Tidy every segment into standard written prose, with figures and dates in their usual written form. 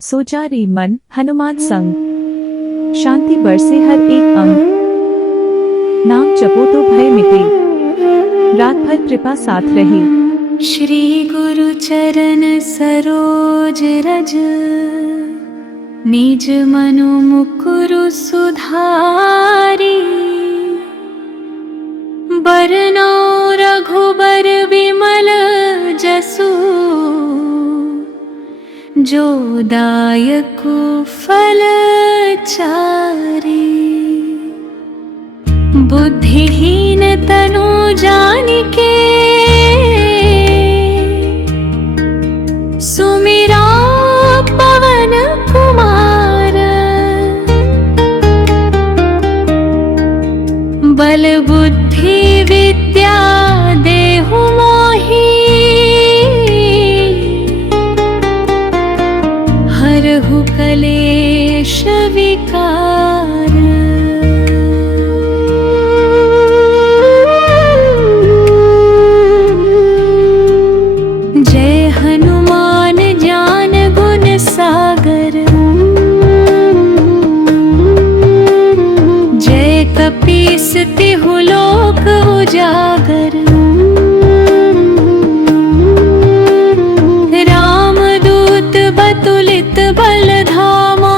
सोचा रे मन हनुमान संग, शांति बरसे हर एक अंग। नाम जपो तो भय मिटे, रात भर कृपा साथ रहे। श्री गुरु चरण सरोज रज, निज मनु मुकुरु सुधारी। बरनौ रघुबर विमल जसु, जो दायकु फल चारि। बुद्धिहीन तनु जानिके, सुमिरा पवन कुमार। बल बुद्धि विद्या देहु मोहि, हरहु कलेश विकार। जय हनुमान ज्ञान गुण सागर, जय कपीस तिहु लोक उजागर। रामदूत बतुलित बल धामा,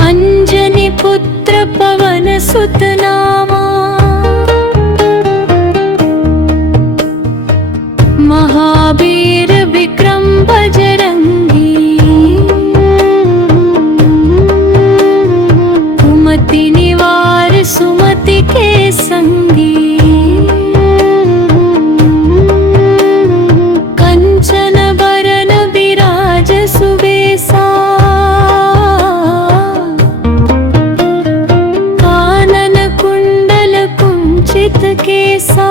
अंजनी पुत्र पवन सुत नामा। महावीर विक्रम बजरंगी, कुमति निवार सुमति के संगी। कंचन बरन विराज सुबेसा, कानन कुंडल कुंचित केसा।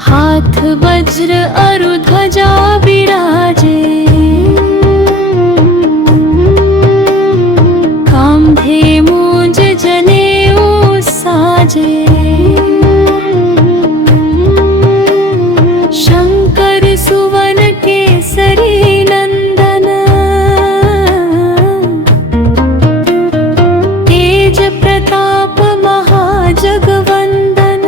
हाथ वज्र अरु ध्वजा विराजे, कांधे मूंज जनेऊ साजे। शंकर सुवन केसरी नंदन, तेज प्रताप महाजगवंदन।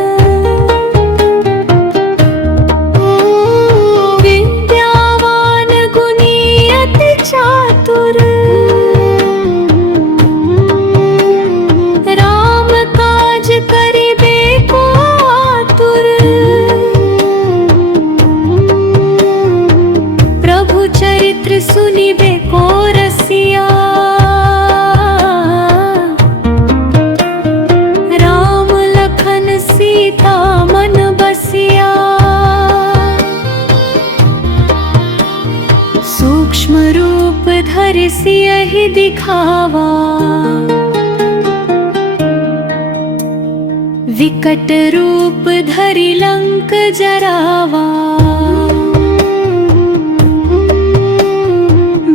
विद्यावान गुणी अति चातुर, राम काज करिबे को आतुर। प्रभु चरित्र सुनिबे को रसिया, राम लखन सीता मन बसिया। सूक्ष्म रूप धरि सियहि दिखावा, विकट रूप धरि लंक जरावा।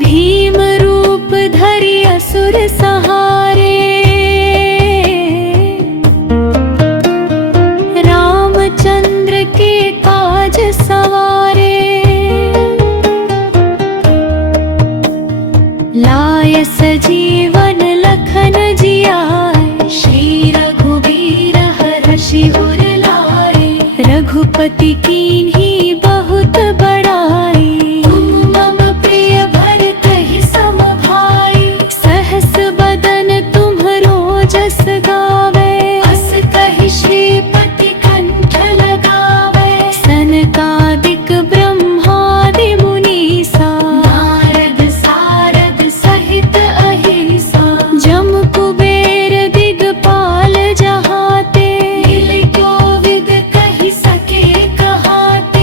भीम रूप धरि असुर सहारे, रामचंद्र के काज सवारे। लाय सजीवन लखन जियाय, श्री रघुबीर हरषि उर लाए। रघुपति कीन्ही बहुत बड़ाई, तुम मम प्रिय भरतहि सम भाई। सहस बदन तुम्हरो जस गावे, अस कहि श्रीपति कंठ लगावे। सनकादिक ब्रह्मादि मुनीसा, नारद सारद सहित अहिसा। जम कुबेर दिगपाल जहाते, नील कोविद कहि सके कहाते।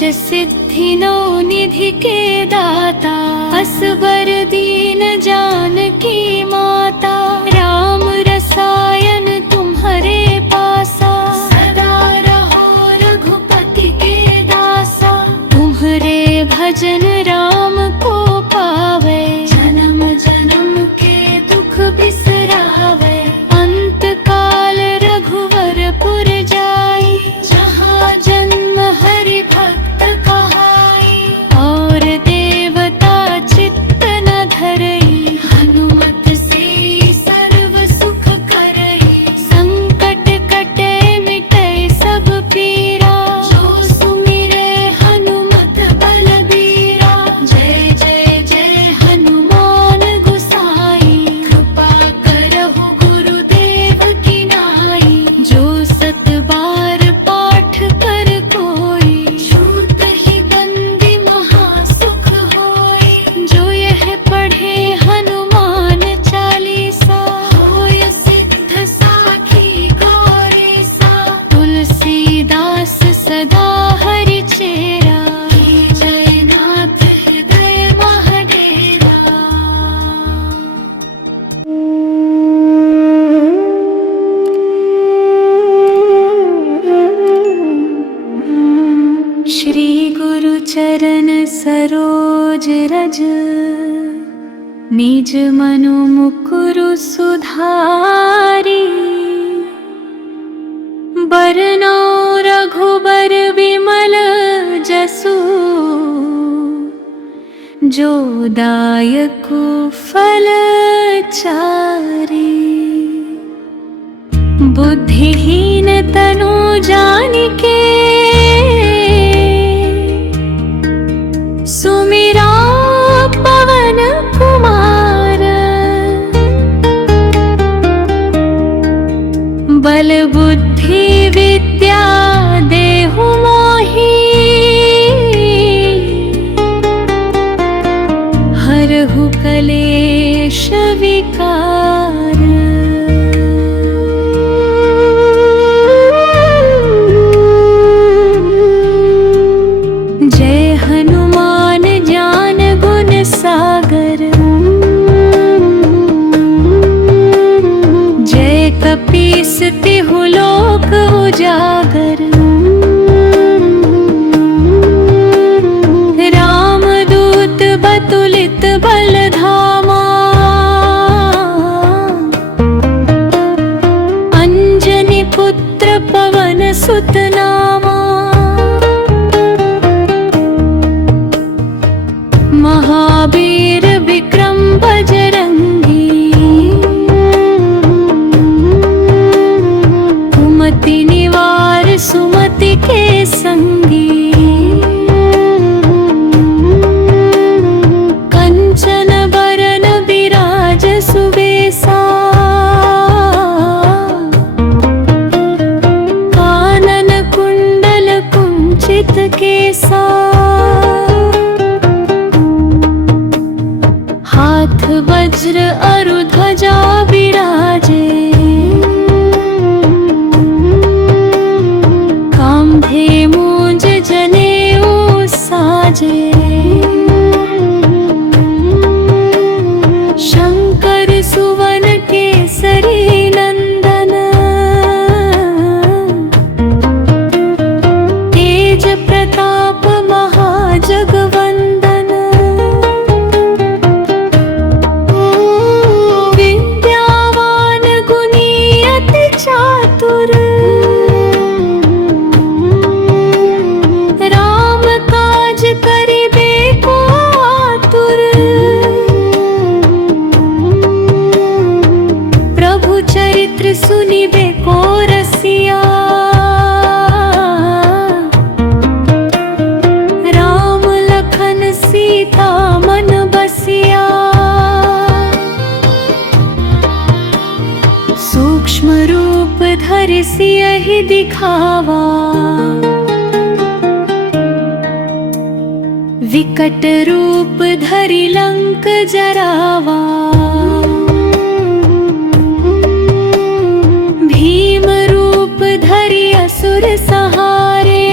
अष्ट सिद्धि नौ निधि के दाता, असबर दीन जानकी माता, राम रसायन तुम्हारे पासा, सदा रहो रघुपति के दासा। तुम्हारे भजन राम को पावे, जन्म जन्म के दुख बिसरावे। अंत काल रघुवरपुर जाई, जहाँ जन्म हरि भक्त कहाई। और देवता चित्त न धरई, हनुमत से सर्व सुख करई। संकट कटे मिटे सब पीरा, जो सुमिरे हनुमत बलबीरा। जय जय जय हनुमान गोसाई, कृपा करहु गुरुदेव की नाई। जो सत बार पाठ कर कोई, छूट ही बंदी महासुख होई। जो यह पढ़े हनुमान चालीसा, होय सिद्ध साखी गौरीसा। तुलसीदास सदा हरि चेरा, जय नाथ हृदय महडेरा। श्री गुरु चरण सरोज रज, निज मनु मुकुरु सुधारी। बरनौ रघुबर विमल जसु, जो दायकु फल चारि। बुद्धिहीन तनु जानिके, सुमिरा पवन कुमार। बल बुद्धि विद्या देहु मोहि, हरहु कलेश विकार। जय हनुमान ज्ञान गुण सागर, जय कपीस तिहु लोक उजागर। रामदूत बतुलित बल धामा, अंजनी पुत्र पवन सुत नामा। महावीर विक्रम बजरंगी, कुमति निवार सुमति के संगी। कंचन बरन विराज सुबेसा, कानन कुंडल कुंचित केसा। हाथ वज्र अरु ध्वजा विराजे, कांधे मूंज जनेऊ साजे। शंकर सुवन केसरी नंदन, तेज प्रताप महाजगवंदन। विद्यावान गुणी अति चातुर, राम काज करिबे को आतुर। प्रभु चरित्र सुनिबे को रसिया, राम लखन सीता मन बसिया। सूक्ष्म रूप धरि सियहि दिखावा, विकट रूप धरि लंक जरावा। भीम रूप धरि असुर सहारे,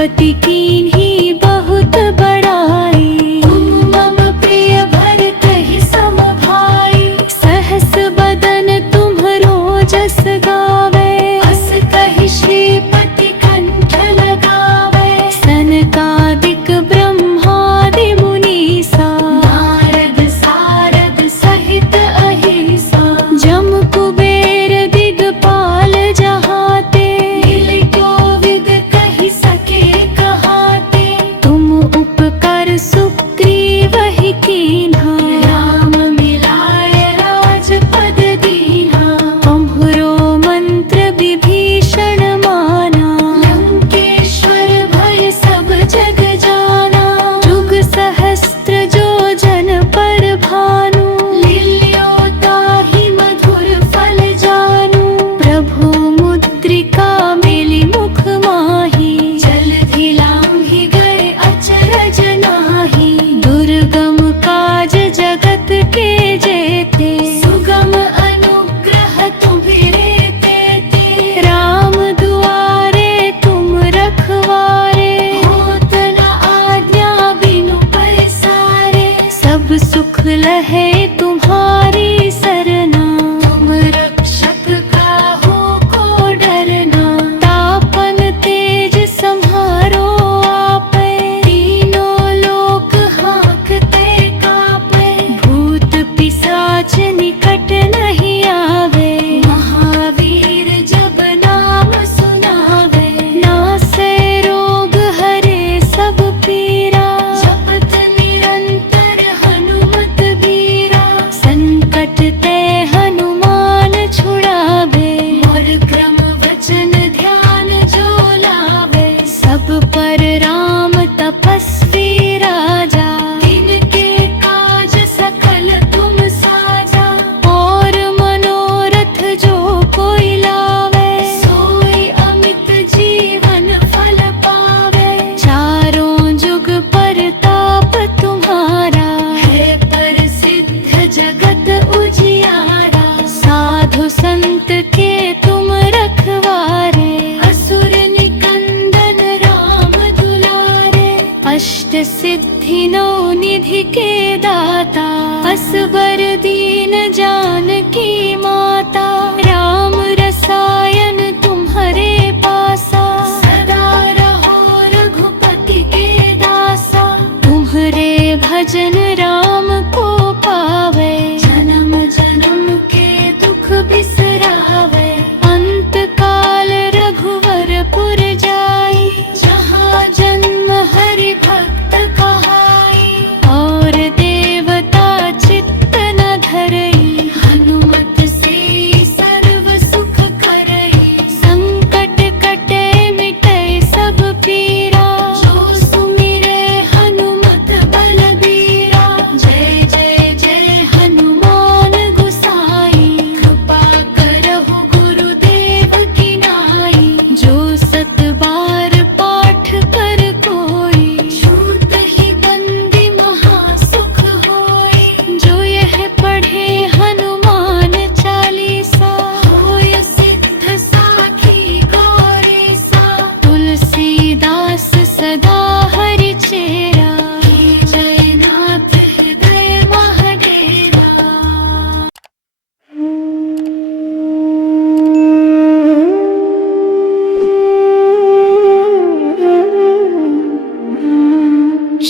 पति कीन्ही बहुत बड़ाई। तुम मम प्रिय भरतहि सम भाई, सहस बदन तुम्हरो जस गावे। अस कहि श्रीपति कंठ लगावे, सनकादिक ब्रह्मादि मुनीसा। नारद सारद सहित अहिसा, जम कुबेर दिगपाल जहाते। नील कोविद कहि सके कहाते, तुम उपकर सुग्रीव ही कीन्हा। राम मिलाय राजपद दीन्हा, तुम्हरो मंत्र विभीषण माना। लंकेश्वर भय सब जग जाना, जुग सहस्त्र जो जन पर भानु। लील्यो ताहि मधुर फल जानू, प्रभु मुद्रिका मिली मुख माही। जलधि लांघि गए अचरज नाही, दुर्गम काज जगत के जेते। सुगम अनुग्रह तुम्हिरे तेते, राम दुआरे तुम रखवारे। होत न आज्ञा बिनु पैसारे, सब सुख लहे तुम्हारी सरना। तुम रक्षक काहू को डरना, तापन तेज सम्हारो आपे। तीनों लोक हाँकते कापे, भूत पिशाच निकट नहीं आवे। महावीर जब नाम सुनावे, नासे रोग हरे सब पीरा। जपत निरंतर हनुमत बीरा, संकट ते हनुमान छुड़ावे। और क्रम वचन ध्यान जो लावे, सब पर राम तपस्वी राजा। तिनके काज सकल तुम साजा, और मनोरथ जो कोई लावे। सोई अमित जीवन फल पावे, चारों जुग परताप तुम्हारा। है प्रसिद्ध जगत उजियारा, साधु संत के तुम रखवारे। असुर निकंदन राम दुलारे, अष्ट सिद्धि नौ निधि के दाता। असबर दीन जानकी माता, राम रसायन तुम्हारे पासा। सदा रहो रघुपति के दासा, तुम्हारे भजन राम को पावे। जन्म जन्म के दुख बिसरावे, अंत काल रघुवरपुर जाई। जहाँ जन्म हरि भक्त कहाई, और देवता चित्त न धरई। हनुमत से सर्व सुख करई, संकट कटे मिटे सब पीरा। जो सुमिरे हनुमत बलबीरा, जय जय जय हनुमान गोसाई। कृपा करहु गुरुदेव की नाई, जो सत बार पाठ कर कोई। छूत ही बंदी महासुख होई, जो यह पढ़े हनुमान चालीसा। होय सिद्ध साखी गौरीसा, तुलसीदास सदा हरि चेरा। की जय नाथ हृदय महडेरा।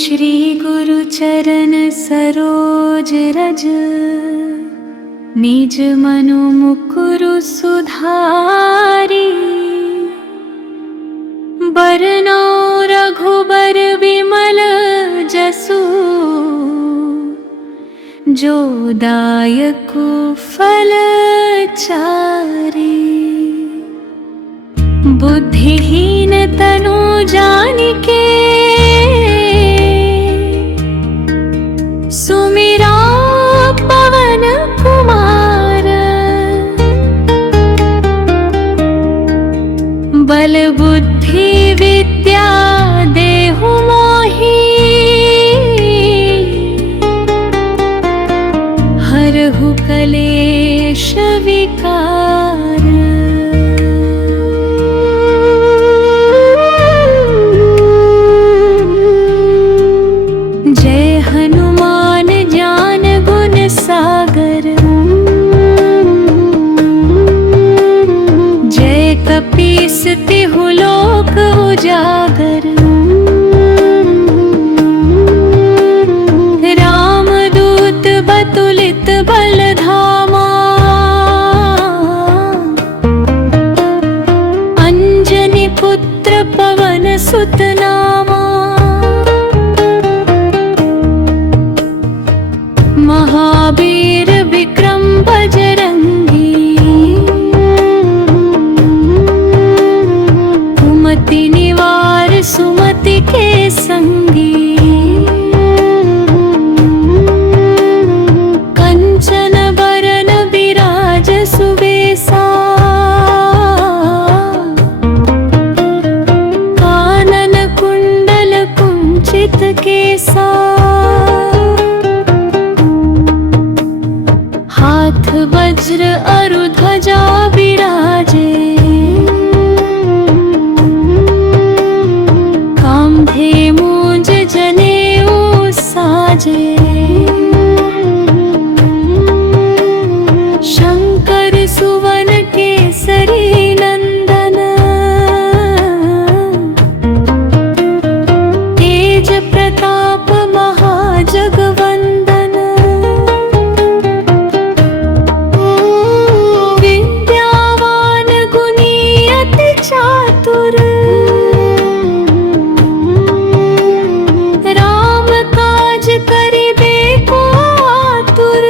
श्री गुरु चरण सरोज रज, निज मनु मुकुरु सुधारी। बरनौ रघुबर विमल जसु, जो दायकु फल चारी। बुद्धिहीन तनु जानिके, सुमिरा पवन कुमार। बल बुद्धि विद्या देहु मोहि, हरहु कलेश विकार। तिहु लोक उजागर। रामदूत बतुलित बलधामा, अंजनी पुत्र पवन सुत नामा। महावीर विक्रम बजरंगी, कुमति निवार सुमति के संगी। कंचन बरन विराज सुबेसा, कानन कुंडल कुंचित केसा। हाथ वज्र अरु ध्वजा विराजे, कांधे जनेऊ साजे। शंकर सुवन केसरी नंदन, तेज प्रताप महाजगवंदन। विद्यावान गुणी अति चातुर, करिबे को आतुर।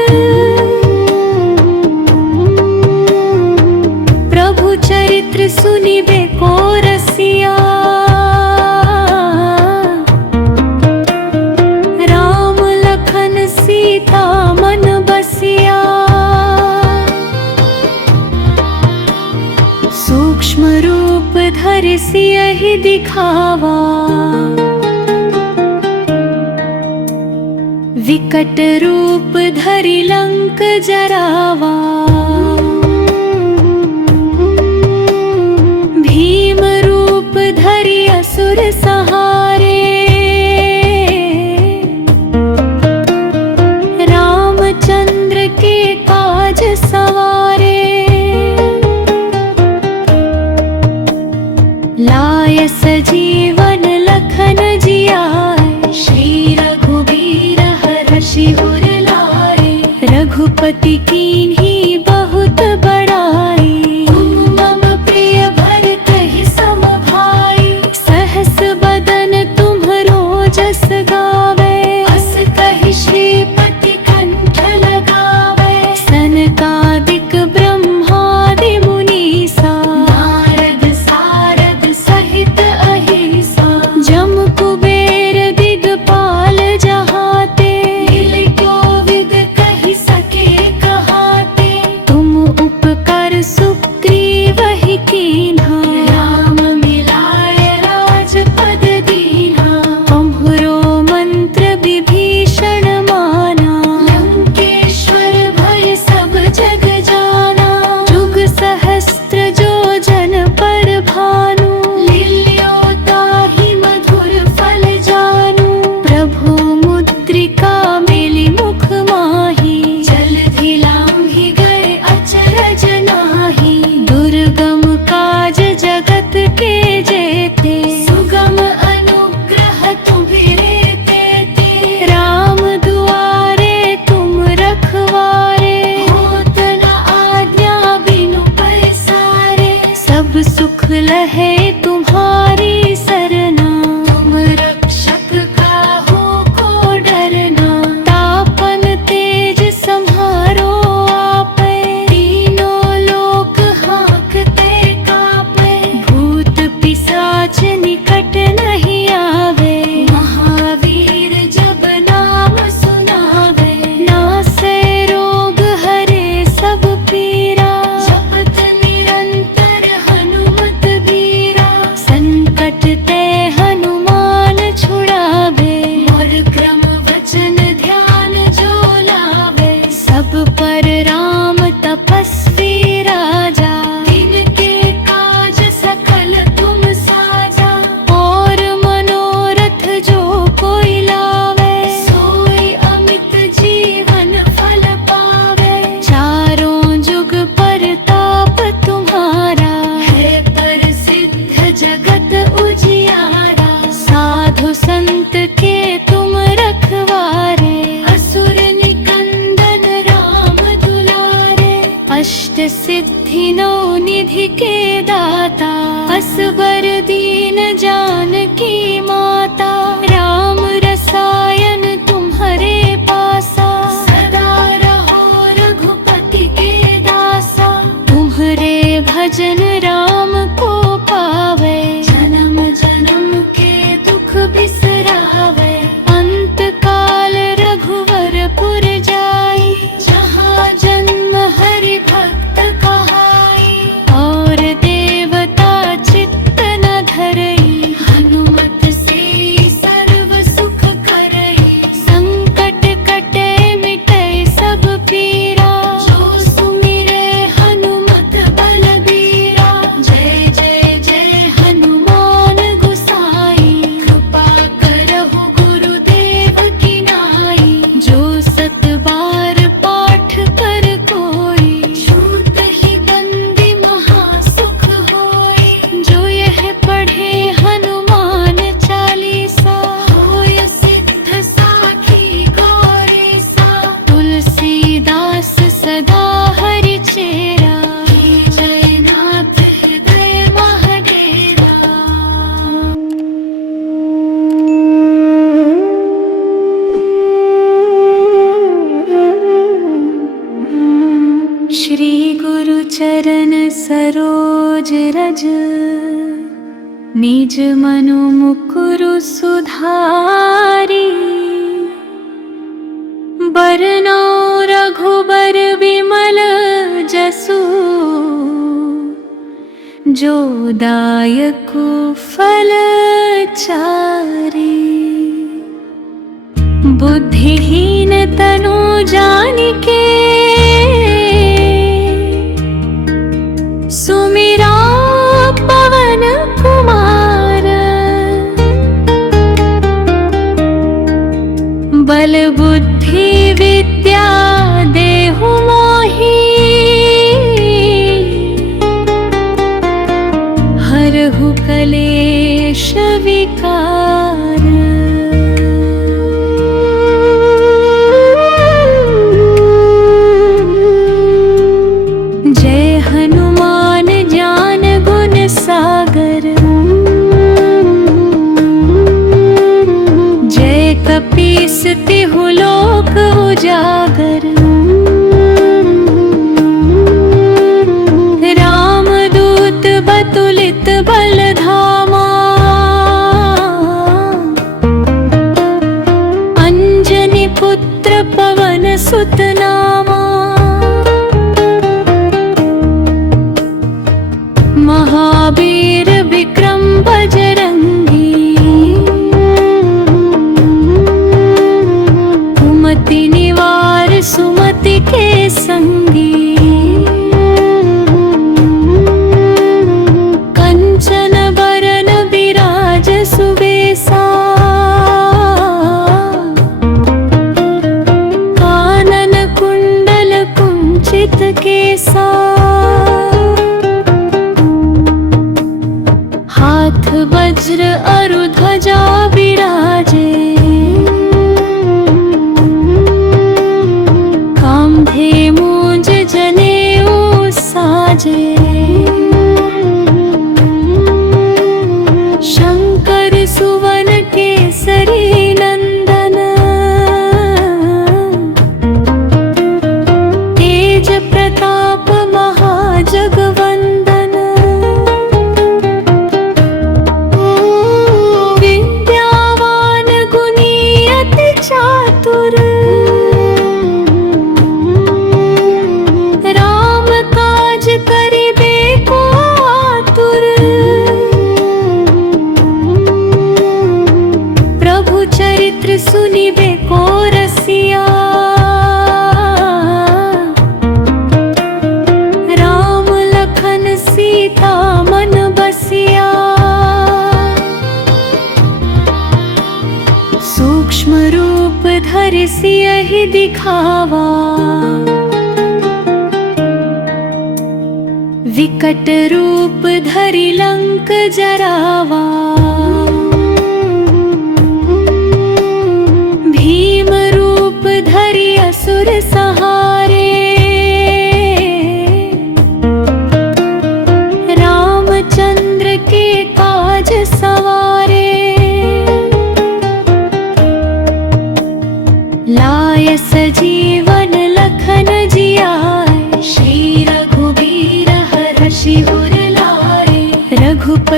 प्रभु चरित्र सुनिबे को रसिया, राम लखन सीता मन बसिया। सूक्ष्म रूप धरि सियहि दिखावा, विकट रूप धरि लंक जरावा। भीम रूप धरि असुर सहारे, रामचंद्र के काज सवारे। लाय सजीवन लखन जियाए, श्री रघुबीर हरषि उर लाए। रघुपति कीन्ही बहुत बड़ाई, तुम मम प्रिय भरतहि सम भाई। सहस बदन तुम्हरो जस गावे, अस कहि श्रीपति कंठ लगावे। सनकादिक ब्रह्मादि मुनीसा, नारद सारद सहित अहिसा। जम कुबेर दिगपाल जहाते, कोविद कहि सके कहाते। तुम उपकर सुग्रीव ही कीन्हा, राम मिलाए राजपद दीन्हा। तुम्हरो मंत्र विभीषण माना, लंकेश्वर भय सब जग जाना। जुग सहस्त्र जो जन पर भानु, लील्यो ताहि मधुर फल जानू। प्रभु मुद्रिका मिली मुख माही, जलधि लांघि गए अचरज नाही। दुर्गम काज जगत के जेते, सुगम अनुग्रह तुम्हिरे तेते। राम दुआरे तुम रखवारे, होत न आज्ञा बिनु पैसारे। सब सुख लहे तुम्हारी सरना, तुम रक्षक काहू को डरना। तापन तेज सम्हारो आपै, तीनों लोक हाँकते कापै। भूत पिशाच निकट नहीं आवे, महावीर जब नाम सुनावे। नासै रोग हरे सब पीरा, जपत निरंतर हनुमत बीरा। अष्ट सिद्धि नौ निधि के दाता, असबर दीन जानकी माता। राम रसायन तुम्हारे पासा, सदा रहो रघुपति के दासा। तुम्हारे भजन राम को पावे, जन्म जन्म के दुख बिसरावे। अंत काल रघुवरपुर जाई, जहाँ जन्म हरि भक्त कहाई। और देवता चित्त न धरई, हनुमत से सर्व सुख करई। संकट कटे मिटे सब पीरा, जो सुमिरे हनुमत बलबीरा। जय जय जय हनुमान गोसाई, कृपा करहु गुरुदेव की नाई। जो सत बार पाठ कर कोई, छूट ही बंदी महासुख होई। जो यह पढ़े हनुमान चालीसा, होय सिद्ध साखी गौरीसा। तुलसीदास सदा हरि चेरा, जय नाथ हृदय महडेरा। श्री गुरु चरण सरोज रज, निज मनु मुकुरु सुधारी। बरनौ रघुबर विमल जसु, जो दायकु फल चारी। बुद्धिहीन तनु जानिके, सुमिरा पवन कुमार। बल बुद्धि विद्या देहु मोहि, हरहु कलेश विकार। जय हनुमान ज्ञान गुण सागर, जय कपीस तिहु लोक उजागर। रामदूत बतुलित बल धामा, अंजनी पुत्र पवन सुत नामा। महावीर विक्रम बजरंगी, कुमति निवार सुमति के संगी। कंचन बरन विराज सुबेसा, कानन कुंडल कुंचित केसा। हाथ वज्र अरु ध्वजा विराजे, कांधे मूंज जनेऊ साजे। शंकर सुवन केसरी नंदन, तेज प्रताप महाजगवंदन। विद्यावान गुणी अति चातुर, राम काज करिबे को आतुर। प्रभु चरित्र सुनिबे को रसिया, राम लखन सीता मन बसिया। सूक्ष्म रूप धरि सियहि दिखावा, विकट रूप धरि लंक जरावा। भीम रूप धरि असुर सहारे,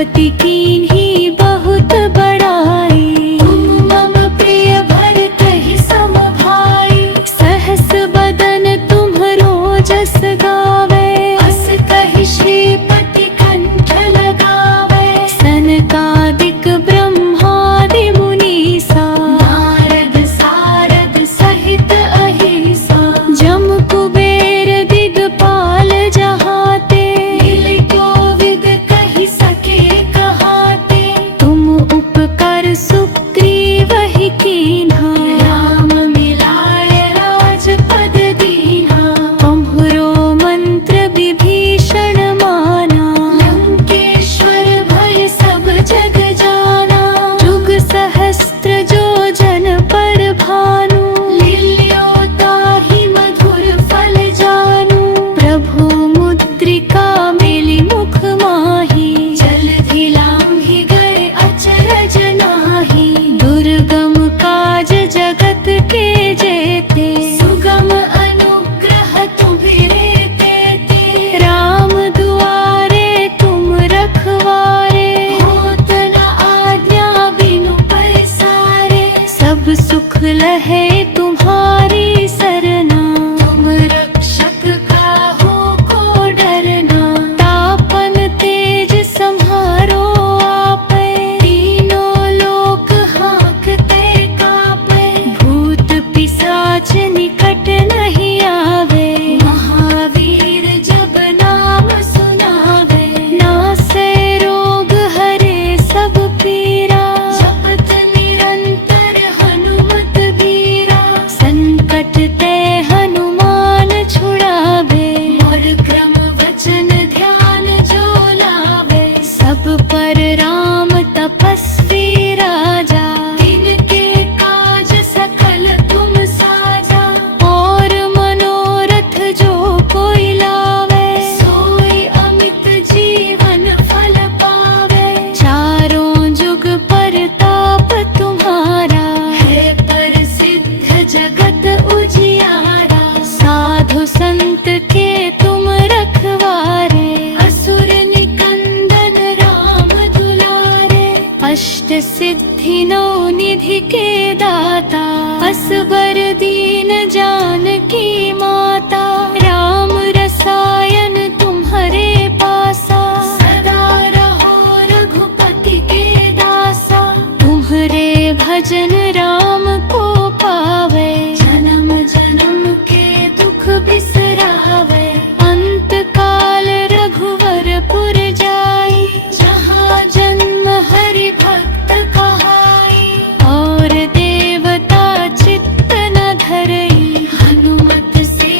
पति कीन्ही बहुत बड़ाई। तुम मम प्रिय भरतहि सम भाई, सहस बदन तुम्हरो जस गावे। अस कहि श्रीपति कंठ लगावे, सनकादिक ब्रह्मादि मुनीसा। नारद सारद सहित अहिसा, जम कुबेर दिगपाल जहाते। नील कोविद कहि सके कहाते, तुम उपकर सुग्रीव ही कीन्हा। राम मिलाय राजपद दीन्हा, तुम्हरो मंत्र विभीषण माना। लंकेश्वर भय सब जग जाना, जुग सहस्त्र जो जन पर भानु। लील्यो ताहि मधुर फल जानू, प्रभु मुद्रिका मिली मुख माही। जलधि लांघि गए अचरज नाही, दुर्गम काज जगत के जेते। सुगम अनुग्रह तुम्हिरे तेते, राम दुआरे तुम रखवारे। होत न आज्ञा बिनु पैसारे, सब सुख लहे तुम्हारी सरना। तुम रक्षक काहू को डरना, तापन तेज सम्हारो आपे। तीनों लोक हाँकते कापे, भूत पिशाच निकट नहीं आवे। महावीर जब नाम सुनावे, नासे रोग हरे सब पीरा। जपत निरंतर हनुमत बीरा, संकट ते हनुमान छुड़ावे। और क्रम वचन ध्यान जो लावे, सब पर राम तपस्वी राजा। तिनके काज सकल तुम साजा, और मनोरथ जो कोई लावे। सोई अमित जीवन फल पावे, चारों जुग परताप तुम्हारा। है प्रसिद्ध जगत उजियारा, साधु संत के तुम रखवारे। असुर निकंदन राम दुलारे, अष्ट सिद्धि नौ निधि के दाता। असबर दीन जानकी माता, राम रसायन तुम्हारे पासा। सदा रहो रघुपति के दासा, तुम्हारे भजन राम को पावे। जन्म जन्म के दुख बिसरावे, अंत काल रघुवरपुर जाई। जहाँ जन्म हरि भक्त कहाई, और देवता चित्त न धरई। हनुमत से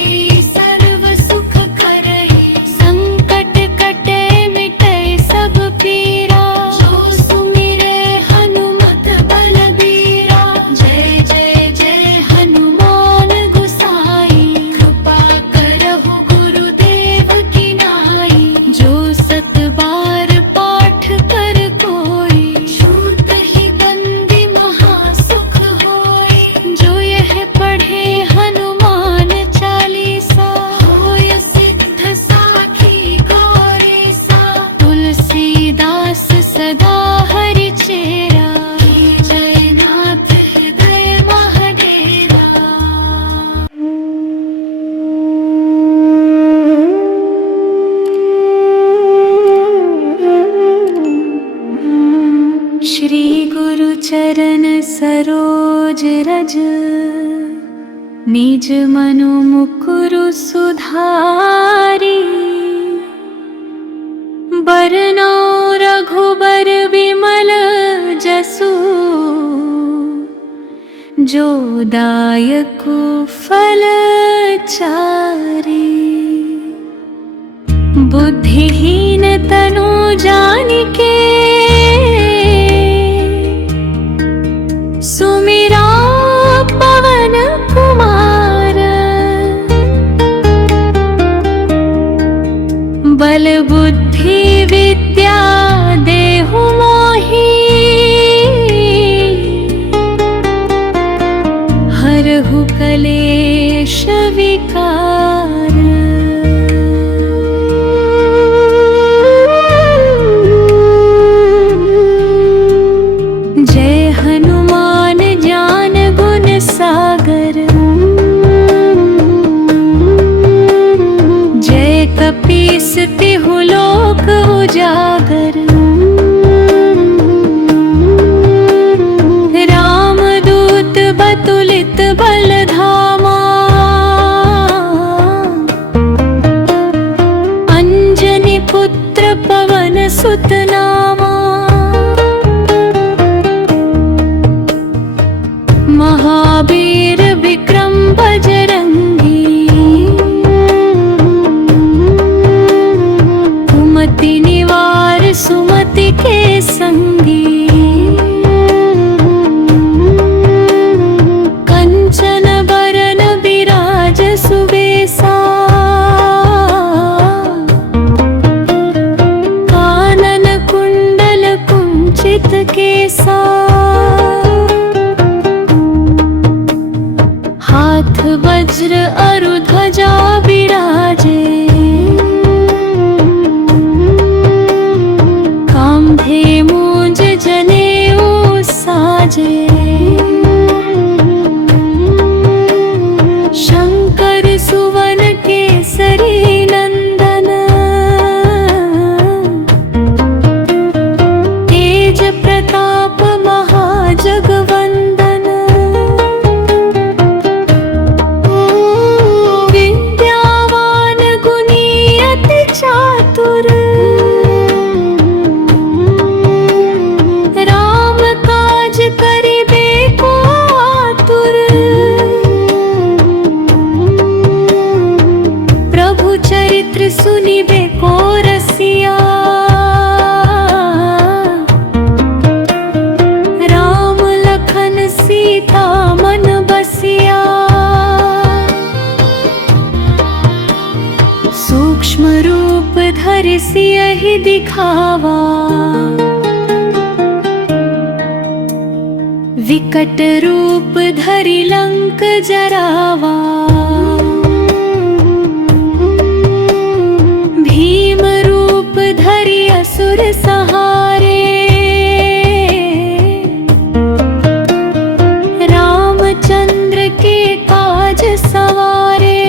सर्व सुख करई, संकट कटे मिटे सब पीरा। जो सुमिरे हनुमत बलबीरा, जय जय जय हनुमान गोसाई। कृपा करहु गुरुदेव की नाई, जो सत बार पाठ कर कोई। छूट ही बंदी महासुख होई, जो यह पढ़े हनुमान चालीसा। होय सिद्ध साखी गौरीसा, तुलसीदास सदा हरि चेरा। की जय नाथ हृदय महडेरा। श्री गुरु चरण सरोज रज, निज मनु मुकुरु सुधारी। बरनौ रघुबर विमल जसु, जो दायकु फल चारी। बुद्धिहीन तनु जानिके, सुमिरा पवन कुमार। बल बुद्धि विद्या देहु मोहि, हरहु कलेश विकार। उजागर। रामदूत बतुलित बलधामा, अंजनी पुत्र पवन सुत नामा। महावीर विक्रम बजरंगी, कुमति निवार सुमति के संगी। कंचन बरन विराज सुबेसा, कानन कुंडल कुंचित केसा। हाथ वज्र अरु ध्वजा विराजे, कांधे जनेऊ साजे। शंकर सुवन केसरी नंदन, तेज प्रताप महाजगवंदन। विद्यावान गुणी अति चातुर, राम काज करिबे को आतुर। प्रभु चरित्र सुनिबे को रसिया, राम लखन सीता मन बसिया। सूक्ष्म रूप धरि सियहि दिखावा, विकट रूप धरि लंक जरावा। भीम रूप धरि असुर सहारे, रामचंद्र के काज सवारे।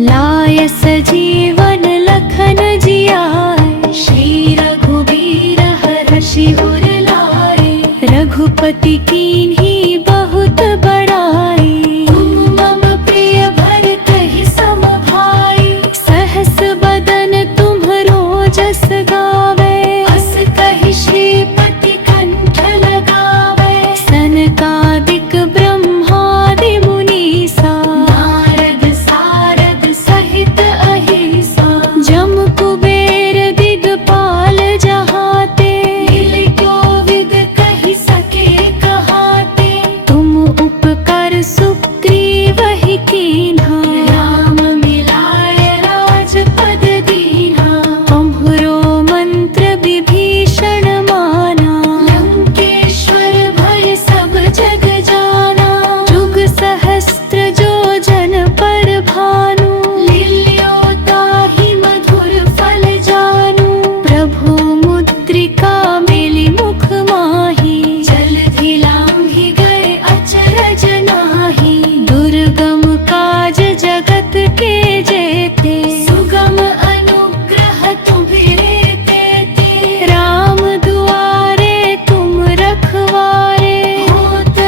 लाय सजीवन लखन जियाए, श्री रघुबीर हरषि उर लाए। रघुपति कीन्ही बहुत बड़ाई, तुम मम प्रिय भरतहि सम भाई। सहस बदन तुम्हरो जस गावे, अस कहि श्रीपति कंठ लगावे। सनकादिक ब्रह्मादि मुनीसा, नारद सारद सहित अहिसा। जम कुबेर दिगपाल जहाते, नील कोविद कहि सके कहाते। तुम उपकर सुग्रीवहि कीन्हा, राम मिलाए राजपद दीन्हा। तुम्हरो मंत्र विभीषण माना, लंकेश्वर भय सब जग जाना। जुग सहस्त्र जो जन पर भानु, लील्यो ताहि मधुर फल जानू। प्रभु मुद्रिका मिली मुख माही, जलधि लांघि गए अचरज नाही। दुर्गम काज जगत के जेते, सुगम अनुग्रह तुम्हिरे तेते। राम दुआरे तुम रखवारे, होत न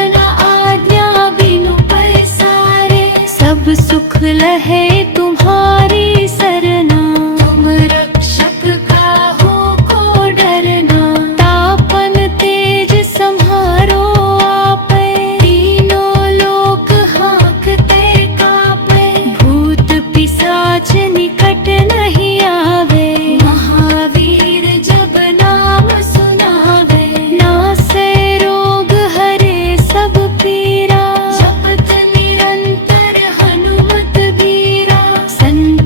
आज्ञा बिनु पैसारे। सब सुख लहे तुम्हारी सरना, तुम रक्षक काहू को डरना। तापन तेज सम्हारो आपै, तीनों लोक हाँकते कापै। भूत पिशाच निकट नहीं आवे, महावीर जब नाम सुनावे। नासै रोग हरे सब पीरा, जपत निरंतर हनुमत बीरा। संत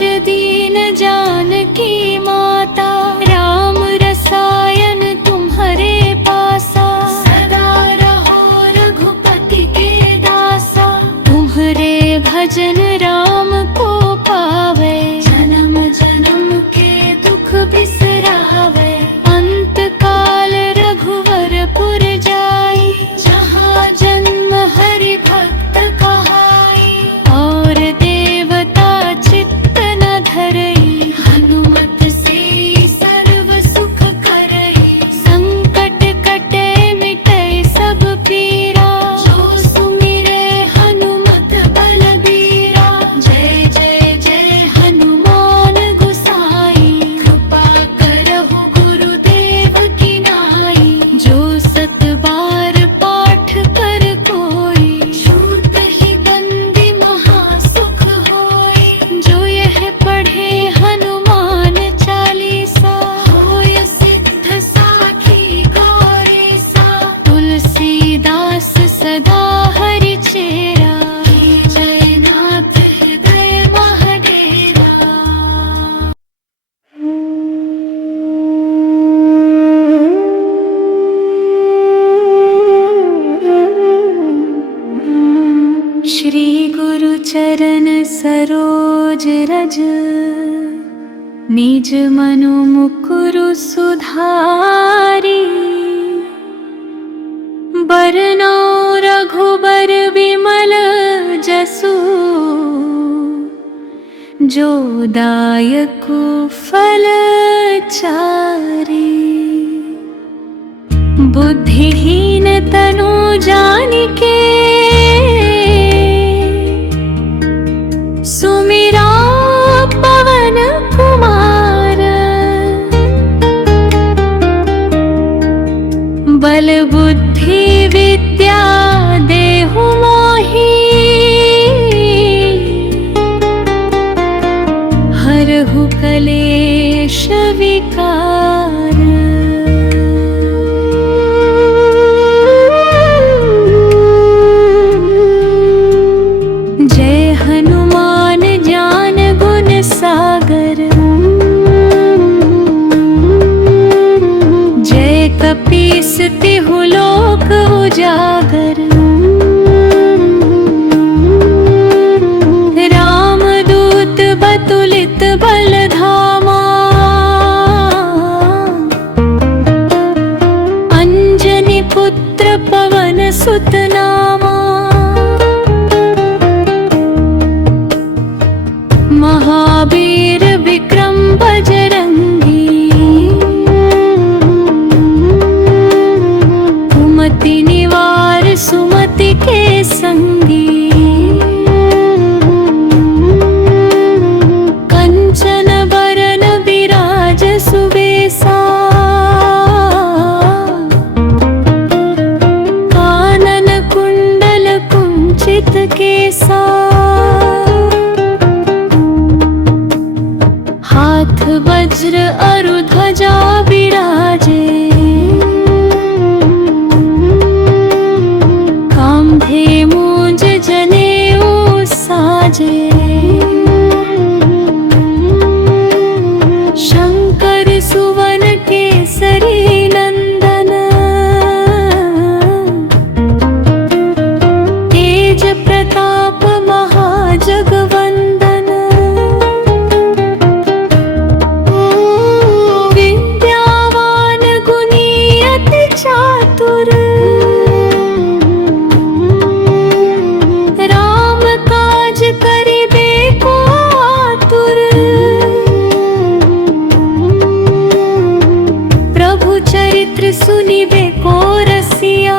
पर दीन जानकी माता, राम रसायन तुम्हारे पासा, सदा रहो रघुपति के दासा। तुम्हारे भजन राम को पावे, जन्म जन्म के दुख बिसरावे। अंत काल रघुवरपुर जाई, जहाँ जन्म हरि भक्त कहाई। और देवता चित्त न धरई, हनुमत से सर्व सुख करई। संकट कटे मिटे सब पीरा, जो सुमिरे हनुमत बलबीरा। जय जय जय हनुमान गोसाई, कृपा करहु गुरुदेव की नाई। जो सत बार पाठ कर कोई, छूट ही बंदी महासुख होई। जो यह पढ़े हनुमान चालीसा, होय सिद्ध साखी गौरीसा। तुलसीदास सदा हरि चेरा, जय नाथ हृदय महडेरा। श्री गुरु चरण सरोज रज, निज मनु मुकुरु सुधारी। बरनौ रघुबर विमल जसु, जो दायकु फल चारि। बुद्धिहीन तनु जानिके, सुमिरा पवन कुमार। बल बुद्धि विद्या देहु मोहि, हरहु कलेश विकार। जय हनुमान ज्ञान गुण सागर, जय कपीस तिहु लोक उजागर। रामदूत बतुलित बल धामा, अंजनी पुत्र पवन सुत नामा। महावीर विक्रम बजरंगी, कुमति निवार सुमति के संगी। कंचन बरन विराज सुबेसा, कानन कुंडल कुंचित केसा। हाथ वज्र अरु ध्वजा विराजे, कांधे मूंज जनेऊ साजे। शंकर सुवन केसरी नंदन, तेज प्रताप महाजगवंदन। विद्यावान गुणी अति चातुर, राम काज करिबे को आतुर। प्रभु चरित्र सुनिबे को रसिया,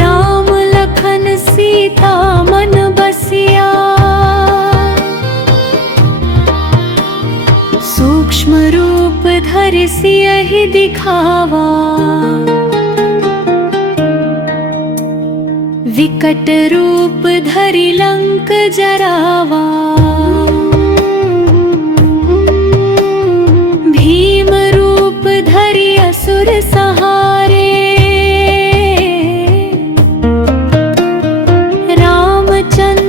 राम लखन सीता मन बसिया। सूक्ष्म रूप धरि सियहि दिखावा, विकट रूप धरि लंक जरावा। भीम रूप धरि असुर संहारे, रामचंद्र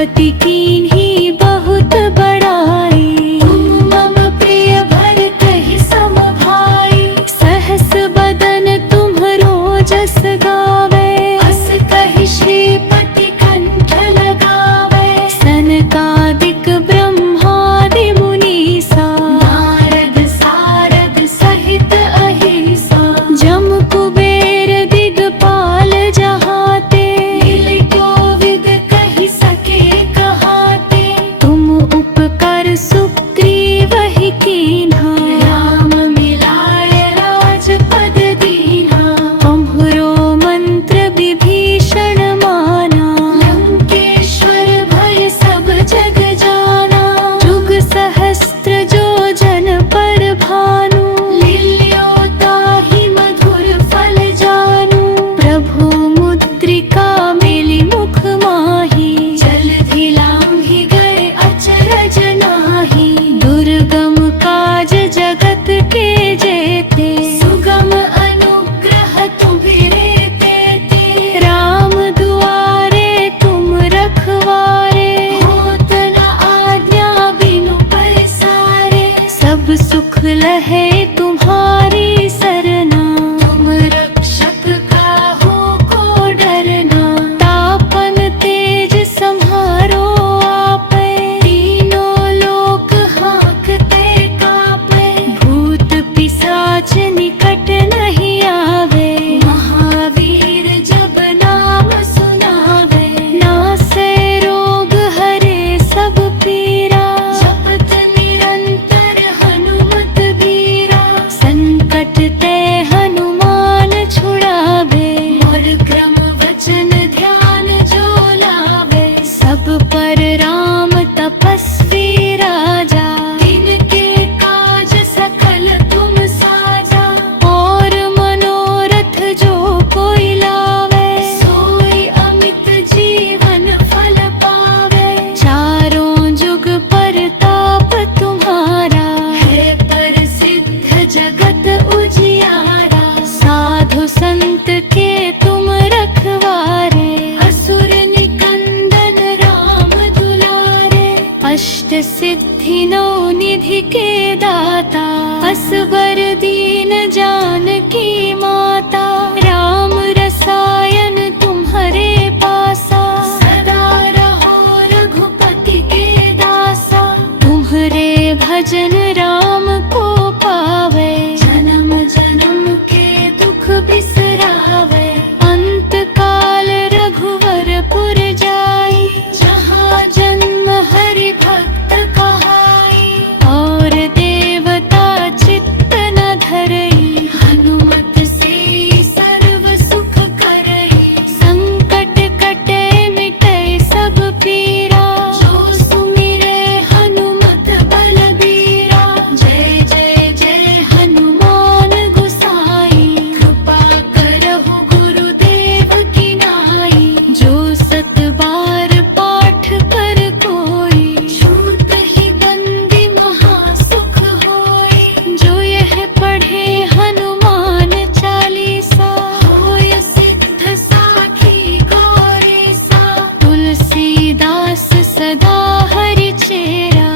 पति कीन्ही बहुत बड़ाई। तुम मम प्रिय भरतहि सम भाई, सहस बदन तुम्हरो जस गावे। अस कहि श्रीपति कंठ लगावे, सनकादिक ब्रह्मादि मुनीसा। नारद सारद सहित अहिसा, जम कुबेर दिगपाल जहाते। लील कोविद कहि सके कहाते, तुम उपकर सुग्रीव ही कीन्हा। राम मिलाए राजपद दीन्हा, तुम्हरो मंत्र विभीषण माना। लंकेश्वर भय सब जग जाना, जुग सहस्त्र जो जन पर भानु। लील्यो ताहि मधुर फल जानू, प्रभु मुद्रिका मिली मुख माही। जलधि लांघि गए अचरज नाही, दुर्गम काज जगत के जेते। सुगम अनुग्रह तुम्हिरे तेते, राम दुआरे तुम रखवारे। होत न आज्ञा बिनु पैसारे, सब सुख लहे तुम्हारी सरना। तुम रक्षक काहू को डरना, तापन तेज सम्हारो आपे। तीनों लोक हाँकते कापे, भूत पिशाच निकट नहीं आवे। महावीर जब नाम सुनावे, नासे रोग हरे सब पीरा। जपत निरंतर हनुमत बीरा, संकट ते हनुमान छुड़ावे। और क्रम वचन ध्यान जो लावे, सब पर राम तपस्वी राजा। तिनके काज सकल तुम साजा, और मनोरथ जो कोई लावे। सोई अमित जीवन फल पावे, चारों जुग परताप तुम्हारा। है प्रसिद्ध जगत उजियारा, साधु संत के तुम रखवारे। असुर निकंदन राम दुलारे, अष्ट सिद्धि नौ निधि के दाता। असबर दीन जानकी माता, राम रसायन तुम्हारे पासा। सदा रहो रघुपति के दासा, तुम्हारे भजन राम को पावे। जन्म जन्म के दुख बिसरावे, अंत काल रघुवरपुर जाई। जहाँ जन्म हरि भक्त कहाई, और देवता चित्त न धरई। हनुमत से सर्व सुख करई, संकट कटे मिटे सब पीरा। जो सुमिरे हनुमत बलबीरा, जय जय जय हनुमान गोसाई। कृपा करहु गुरुदेव की नाई, जो सत बार पाठ कर कोई। छूट ही बंदी महासुख होई, जो यह पढ़े हनुमान चालीसा। होय सिद्ध साखी गौरीसा, तुलसीदास सदा हरि चेरा।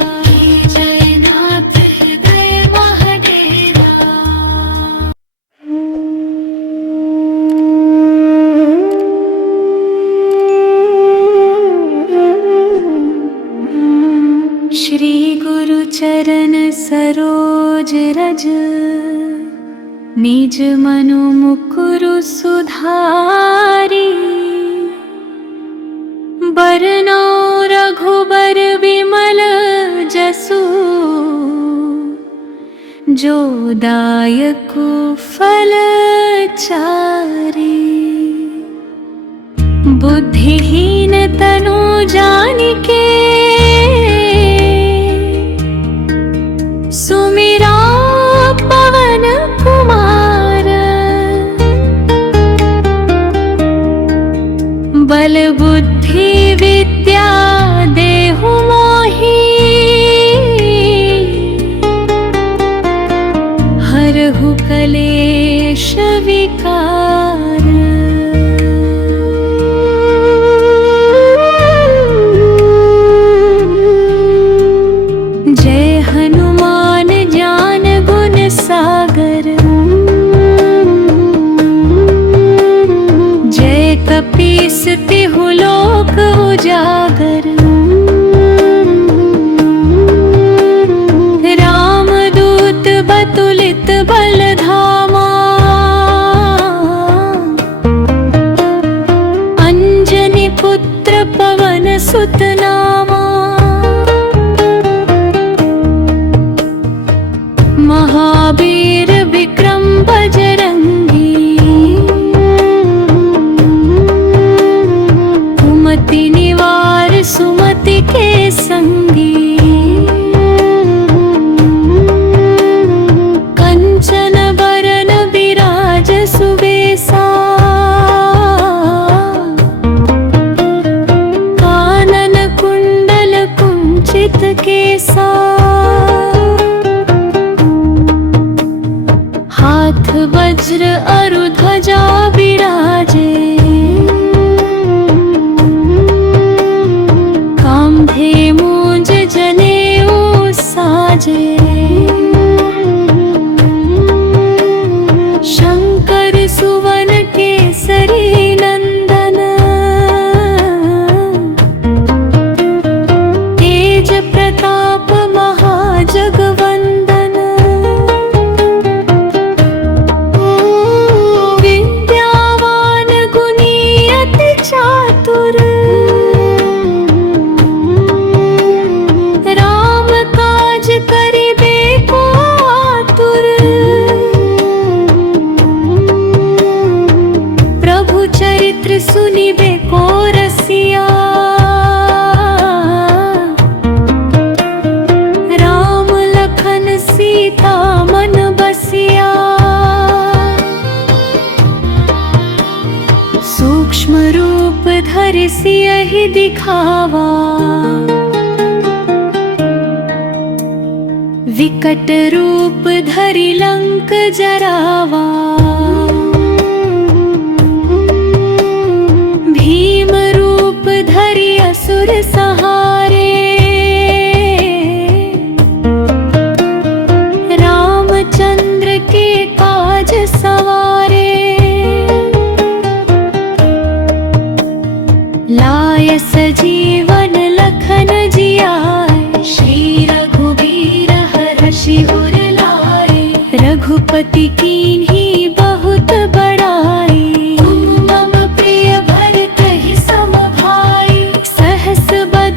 जय नाथ हृदय महडेरा। श्री गुरु चरण सरोज रज, निज मनु मुकुरु सुधारी। बरनौ रघुबर विमल जसु, जो दायकु फल चारी। बुद्धिहीन तनु जानिके, सुमिरा पवन कुमार। बल बुद्धि विद्या देहु मोहि, हरहु कलेश विकार। उजागर। रामदूत बतुलित बलधामा, अंजनी पुत्र पवन सुत नामा। महावीर विक्रम बजरंगी, कुमति निवार सुमति के संगी। कंचन बरन विराज सुबेसा, कानन कुंडल कुंचित केसा। हाथ वज्र अरु ध्वजा विराजे, कांधे मूंज जनेऊ साजे। शंकर सुवन केसरी नंदन, तेज प्रताप महाजगवंदन। विद्यावान गुणी अति चातुर, राम काज करिबे को आतुर। प्रभु चरित्र सुनिबे को रसिया, राम लखन सीता मन बसिया। सूक्ष्म रूप धरि सियहि दिखावा, विकट रूप धरि लंक जरावा। भीम रूप धरि असुर सहारे, रामचंद्र के काज सवारे। लाय सजीवन लखन जियाय, श्री रघुबीर हरषि उर लाए। रघुपति कीन्ही बहुत बड़ाई, तुम मम प्रिय भरतहि सम भाई। सहस बदन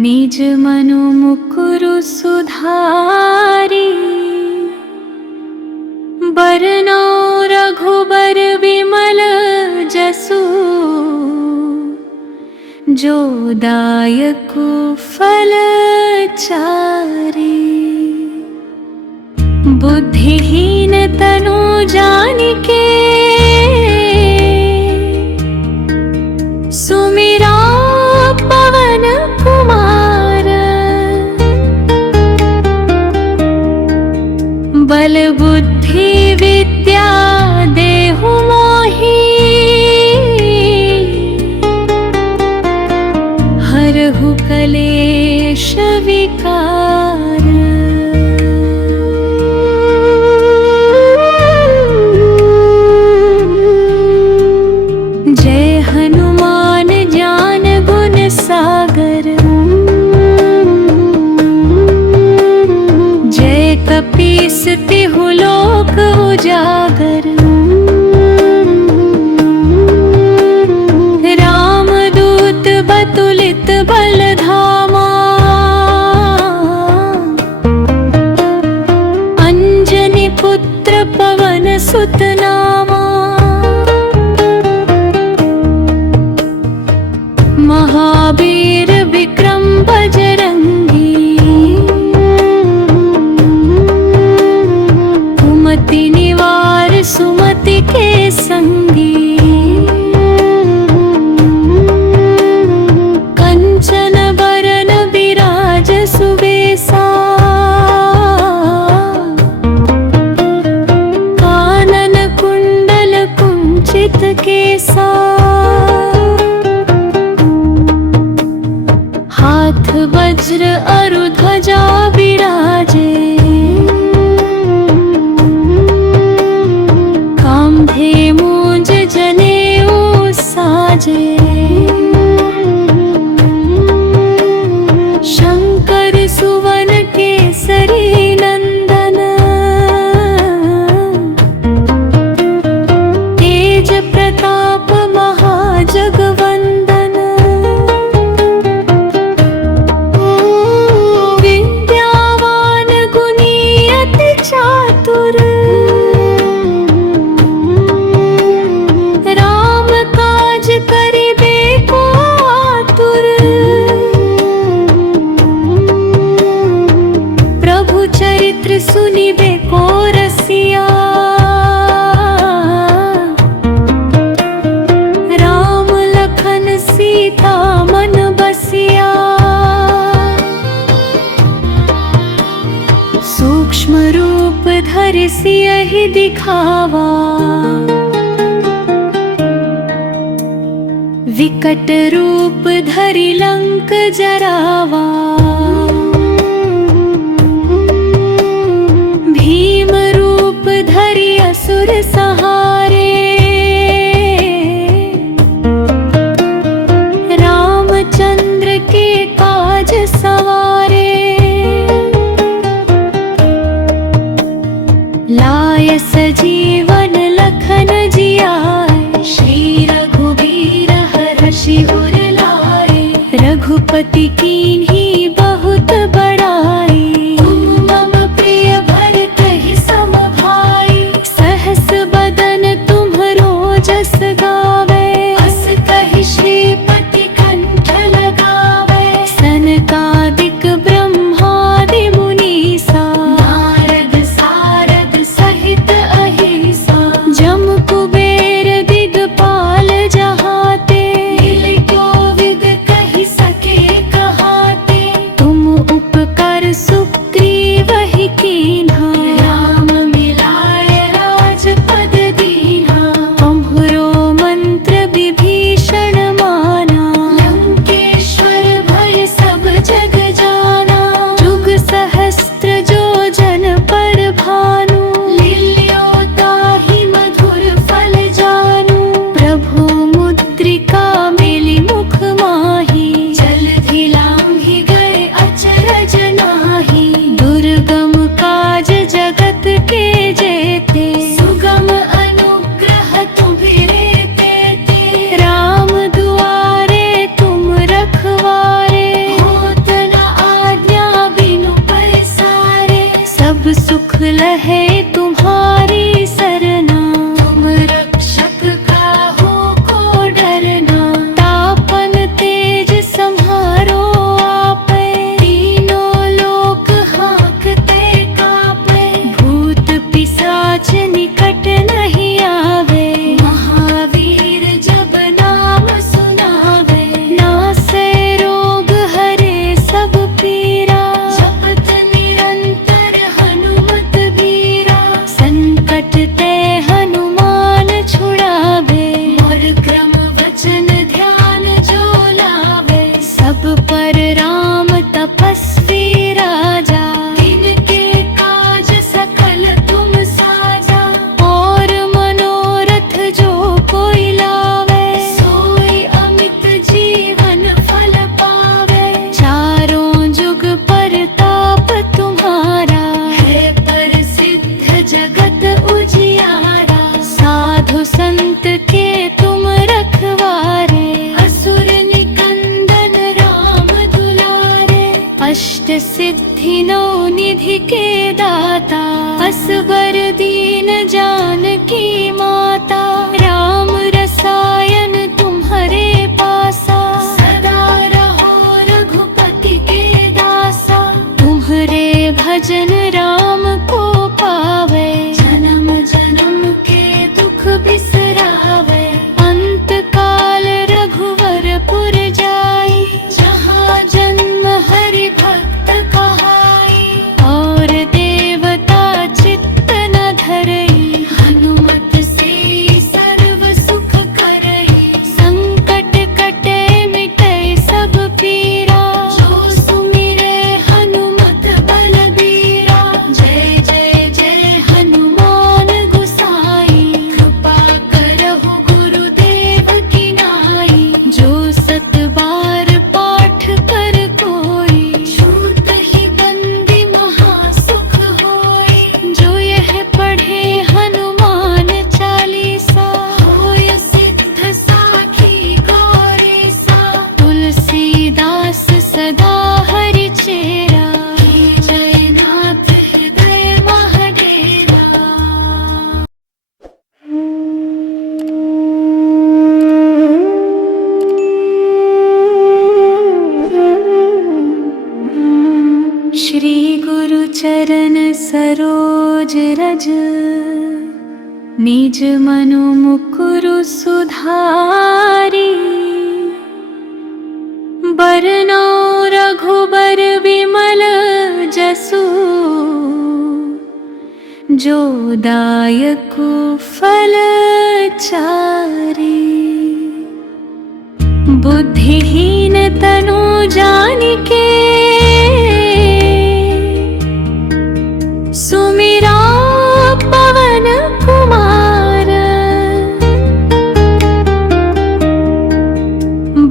निज मनु मुकुरु सुधारी बरनौ रघुबर विमल जसु जो दायकु फल चारि बुद्धिहीन तनु जानिके सुमिरा पवन कुमार बल बुद्धि विद्या देहु मोहि हरहु कलेश विकार जय हनुमान ज्ञान गुण सागर जय कपीस तिहु लोक उजागर रामदूत बतुलित बल धामा अंजनी पुत्र पवन सुत नामा महावीर विक्रम बजरंगी कुमति निवार सुमति के संगी कंचन बरन विराज सुबेसा कानन कुंडल कुंचित केसा हाथ वज्र अरु ध्वजा विराजे कांधे मूंज जनेऊ साजे शंकर सुवन केसरी नंदन तेज प्रताप महाजगवंदन विद्यावान गुणी अति चातुर राम काज करिबे को आतुर प्रभु चरित्र सुनिबे को रसिया राम लखन सीता मन बसिया सूक्ष्म रूप धरि सियहि दिखावा विकट रूप धरि लंक जरावा भीम रूप धरि असुर सहारे रामचंद्र के काज सवारे लाय सजीवन लखन जियाय श्री रघुबीर हरषि उर लाए रघुपति कीन्ही तपस्वी राजा, तिनके काज सकल तुम साजा। और मनोरथ जो कोई लावे, सोई अमित जीवन फल पावे। चारों जुग परताप तुम्हारा, है प्रसिद्ध जगत उजियारा। साधु संत के तुम रखवारे, असुर निकंदन राम दुलारे। अष्ट सिद्धि नौ निधि के दाता, असबर दीन जानकी माता। राम रसायन तुम्हारे पासा, सदा रहो रघुपति के दासा। तुम्हारे भजन राम को पावे, जन्म जन्म के दुख बिसरावे। अंत काल रघुवरपुर जाई, जहाँ जन्म हरि भक्त कहाई। और देवता चित्त न धरई, हनुमत से सर्व सुख करई। संकट कटे मिटै सब पीरा, जो सुमिरै हनुमत बलबीरा। जय जय जय हनुमान गोसाई, कृपा करहु गुरुदेव की नाई। जो सत बार पाठ कर कोई, छूट ही बंदी महासुख होई। जो यह पढ़े हनुमान चालीसा, होय सिद्ध साखी गौरीसा। तुलसीदास सदा हरि चेरा, जय नाथ हृदय महडेरा। श्री गुरु चरण सरोज रज, निज मनु मुकुरु सुधारी। बरनौ रघुबर विमल जसु, जो दायकु फल चारि। बुद्धिहीन तनु जानिके, सुमिरा पवन कुमार।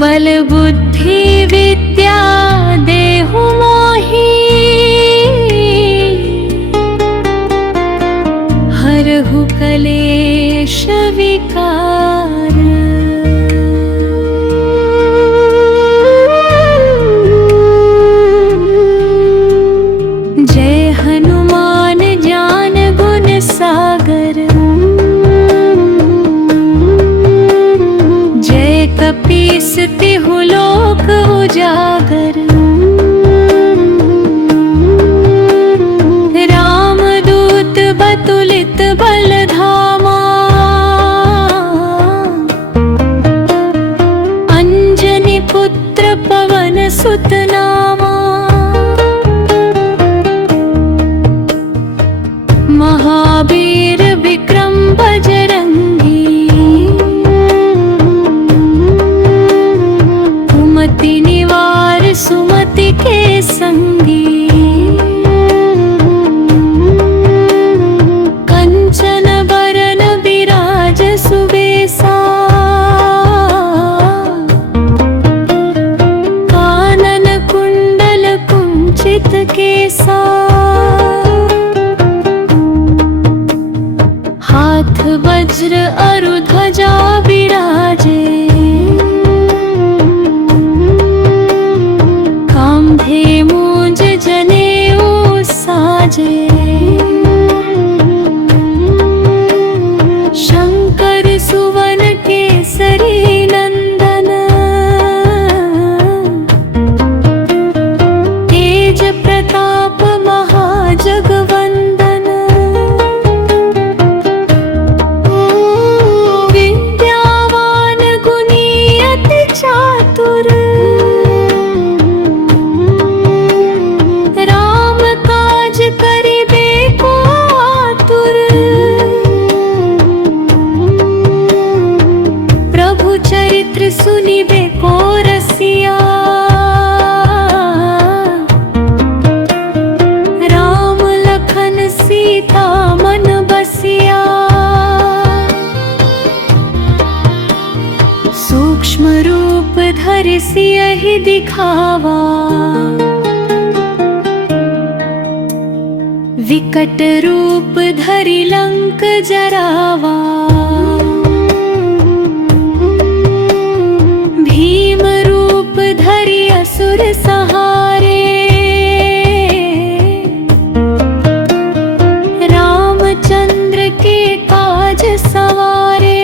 बल बुद्धि विद्या देहु मोहि, हरहु कलेश विकार। जय हनुमान ज्ञान गुण सागर, जय कपीस तिहु लोक उजागर। रामदूत बतुलित बल धामा, अंजनी पुत्र पवन सुत नामा। महावीर विक्रम बजरंगी, कुमति निवार सुमति के संगी। कंचन बरन विराज सुबेसा, कानन कुंडल कुंचित केसा। हाथ वज्र अरु ध्वजा विराजे, कांधे मूंज जनेऊ साजे। शंकर सुवन केसरी नंदन, तेज प्रताप महाजगवंदन। विद्यावान गुणी अति चातुर, कही दिखावा। विकट रूप धरि लंक जरावा। भीम रूप धरि असुर सहारे। रामचंद्र के काज सवारे।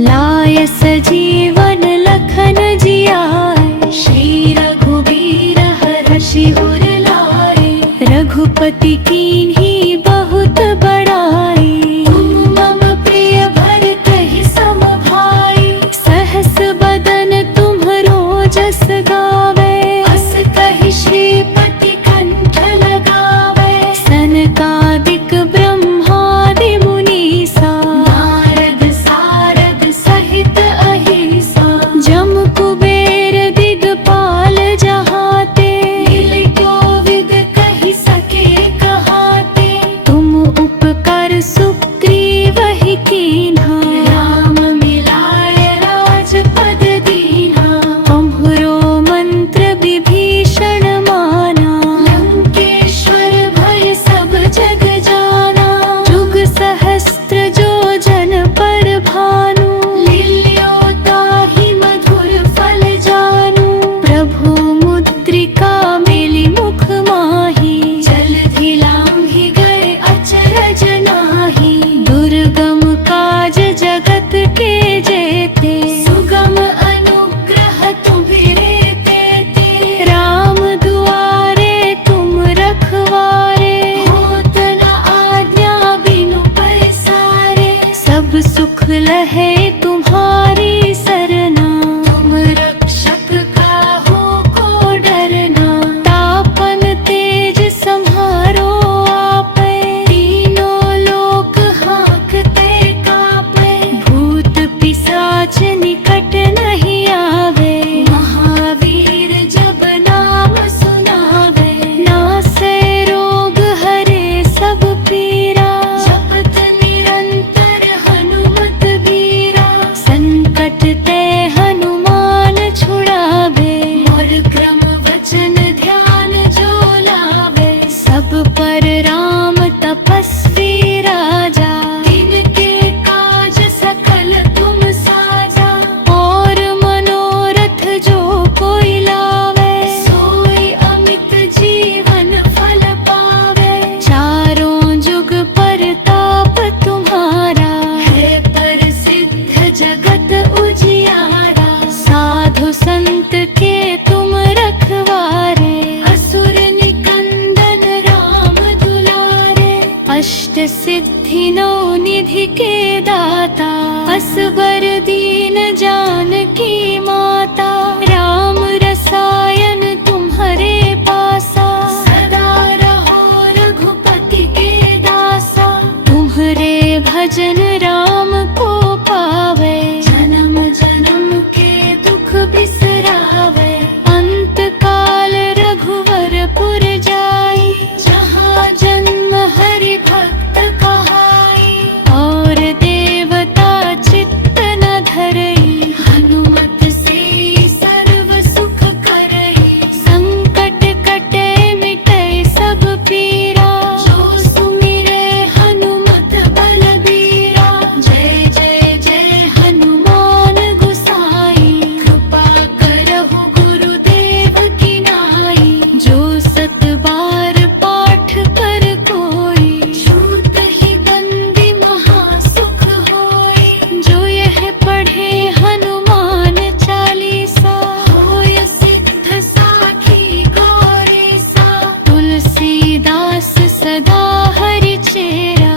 लाय सजीवन लखन जियाए। श्री रघुबीर हरषि उर लाए। रघुपति कीन्ही बहुत बड़ाई। तुम मम प्रिय भरतहि सम भाई। सहस बदन तुम्हरो जस गावे। अस कहि श्रीपति कंठ लगावे। सनकादिक ब्रह्मादि मुनीसा। नारद सारद सहित अहिसा। जम कुबेर दिगपाल जहाते। नील कोविद कहि सके कहाते। तुम उपकर सुग्रीवहि कीन्हा। राम मिलाय राजपद दीन्हा। तुम्हरो मंत्र विभीषण माना। लंकेश्वर भय सब जग जाना। जुग सहस्त्र जो जन पर भानु। लील्यो ताहि मधुर फल जानू। प्रभु मुद्रिका मिली मुख माही। जलधि लांघि गए अचरज नाही। दुर्गम काज जगत के जेते। सुगम अनुग्रह तुम्हिरे तेते। राम दुआरे तुम रखवारे। होत न आज्ञा बिनु पैसारे। सब सुख लहे तुम्हारी सरना। तुम रक्षक काहू को डरना। तापन तेज सम्हारो आपे। तीनों लोक हांकते कापे। भूत पिशाच निकट नहीं आवे। महावीर जब नाम सुनावे। नासे रोग हरे सब पीरा। जपत निरंतर हनुमत बीरा। संकट ते हनुमान छुड़ावे। और क्रम वचन ध्यान जो लावे। सब पर राम तपस्वी राजा। तिनके काज सकल तुम साजा। और मनोरथ जो कोई लावे। सोई अमित जीवन फल पावे। चारों जुग परताप तुम्हारा। है प्रसिद्ध जगत उजियारा। साधु संत के तुम रखवारे। असुर निकंदन राम दुलारे। अष्ट सिद्धि नौ निधि के दाता। असबर दीन जानकी माता। राम रसायन तुम्हारे पासा। सदा रहो रघुपति के दासा। तुम्हारे भजन राम को पावे। जन्म जन्म के दुख बिसरावे। अंत काल रघुवरपुर जाई। जहाँ जन्म हरि भक्त कहाई। और देवता चित्त न धरई। हनुमत से सर्व सुख करई। संकट कटे मिटे सब पीरा। जो सुमिरे हनुमत बलबीरा। जय जय जय हनुमान गोसाई। कृपा करहु गुरुदेव की नाई। जो सत बार पाठ कर कोई। छूट ही बंदी महासुख होई। जो यह पढ़े हनुमान चालीसा। होय सिद्ध साखी गौरीसा। तुलसीदास सदा हरि चेरा।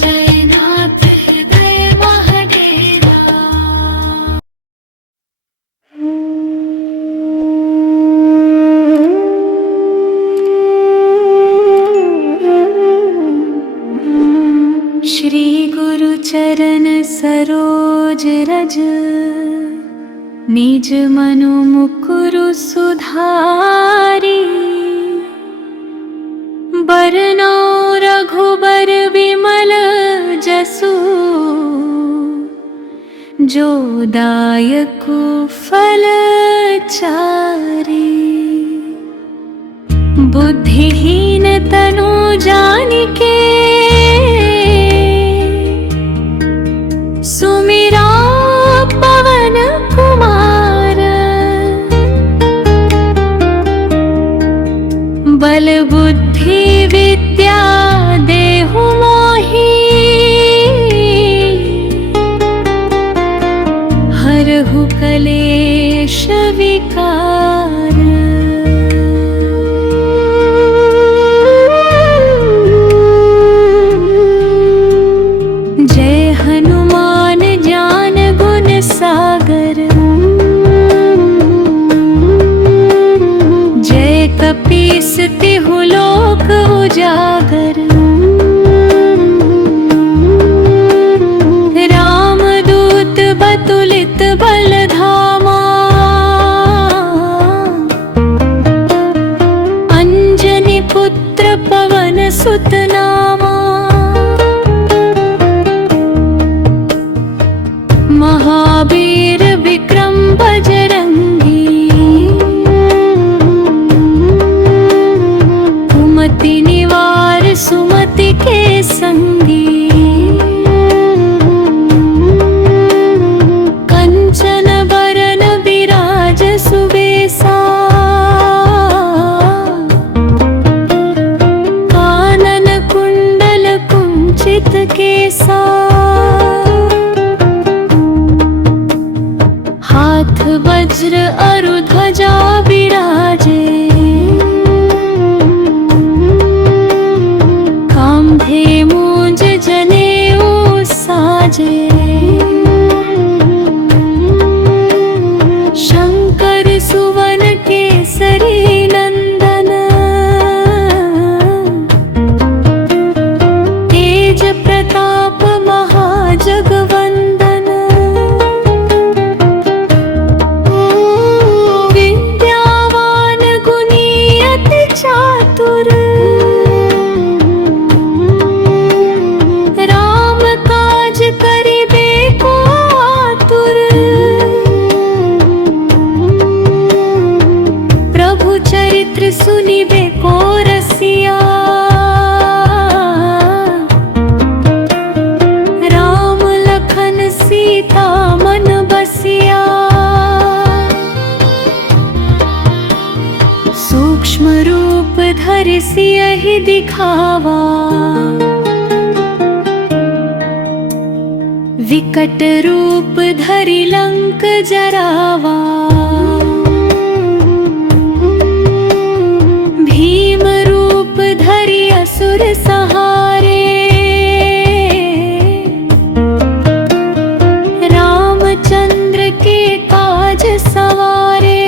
जय नाथ हृदय महडेरा। श्री गुरु चरण सरोज रज। निज मनु मुकुरु सुधारी। बरनौ रघुबर विमल जसु। जो दायकु फल चारि। बुद्धिहीन तनु जानिके सुमिरा पवन कुमार। बल बुद्धि विद्या देहु मोहि हरहु कलेश विकार। जय हनुमान ज्ञान गुण सागर। जय कपीस तिहु लोक उजागर। रामदूत बतुलित बल धामा। अंजनी पुत्र पवन सुत नामा। महावीर विक्रम बजरंगी। कुमति निवार सुमति के संगी। कंचन बरन विराज सुबेसा। कानन कुंडल कुंचित केसा। हाथ वज्र अरु ध्वजा विराजे। कांधे मूंज जनेऊ साजे। शंकर सुवन केसरी नंदन। तेज प्रताप महाजगवंदन। विद्यावान गुणी अति चातुर। राम काज करिबे को आतुर। प्रभु चरित्र सुनिबे को रसिया। राम लखन सीता मन बसिया। सूक्ष्म रूप धरि सियहि दिखावा। विकट रूप धरि लंक जरावा। भीम रूप धरि असुर सहारे। रामचंद्र के काज सवारे।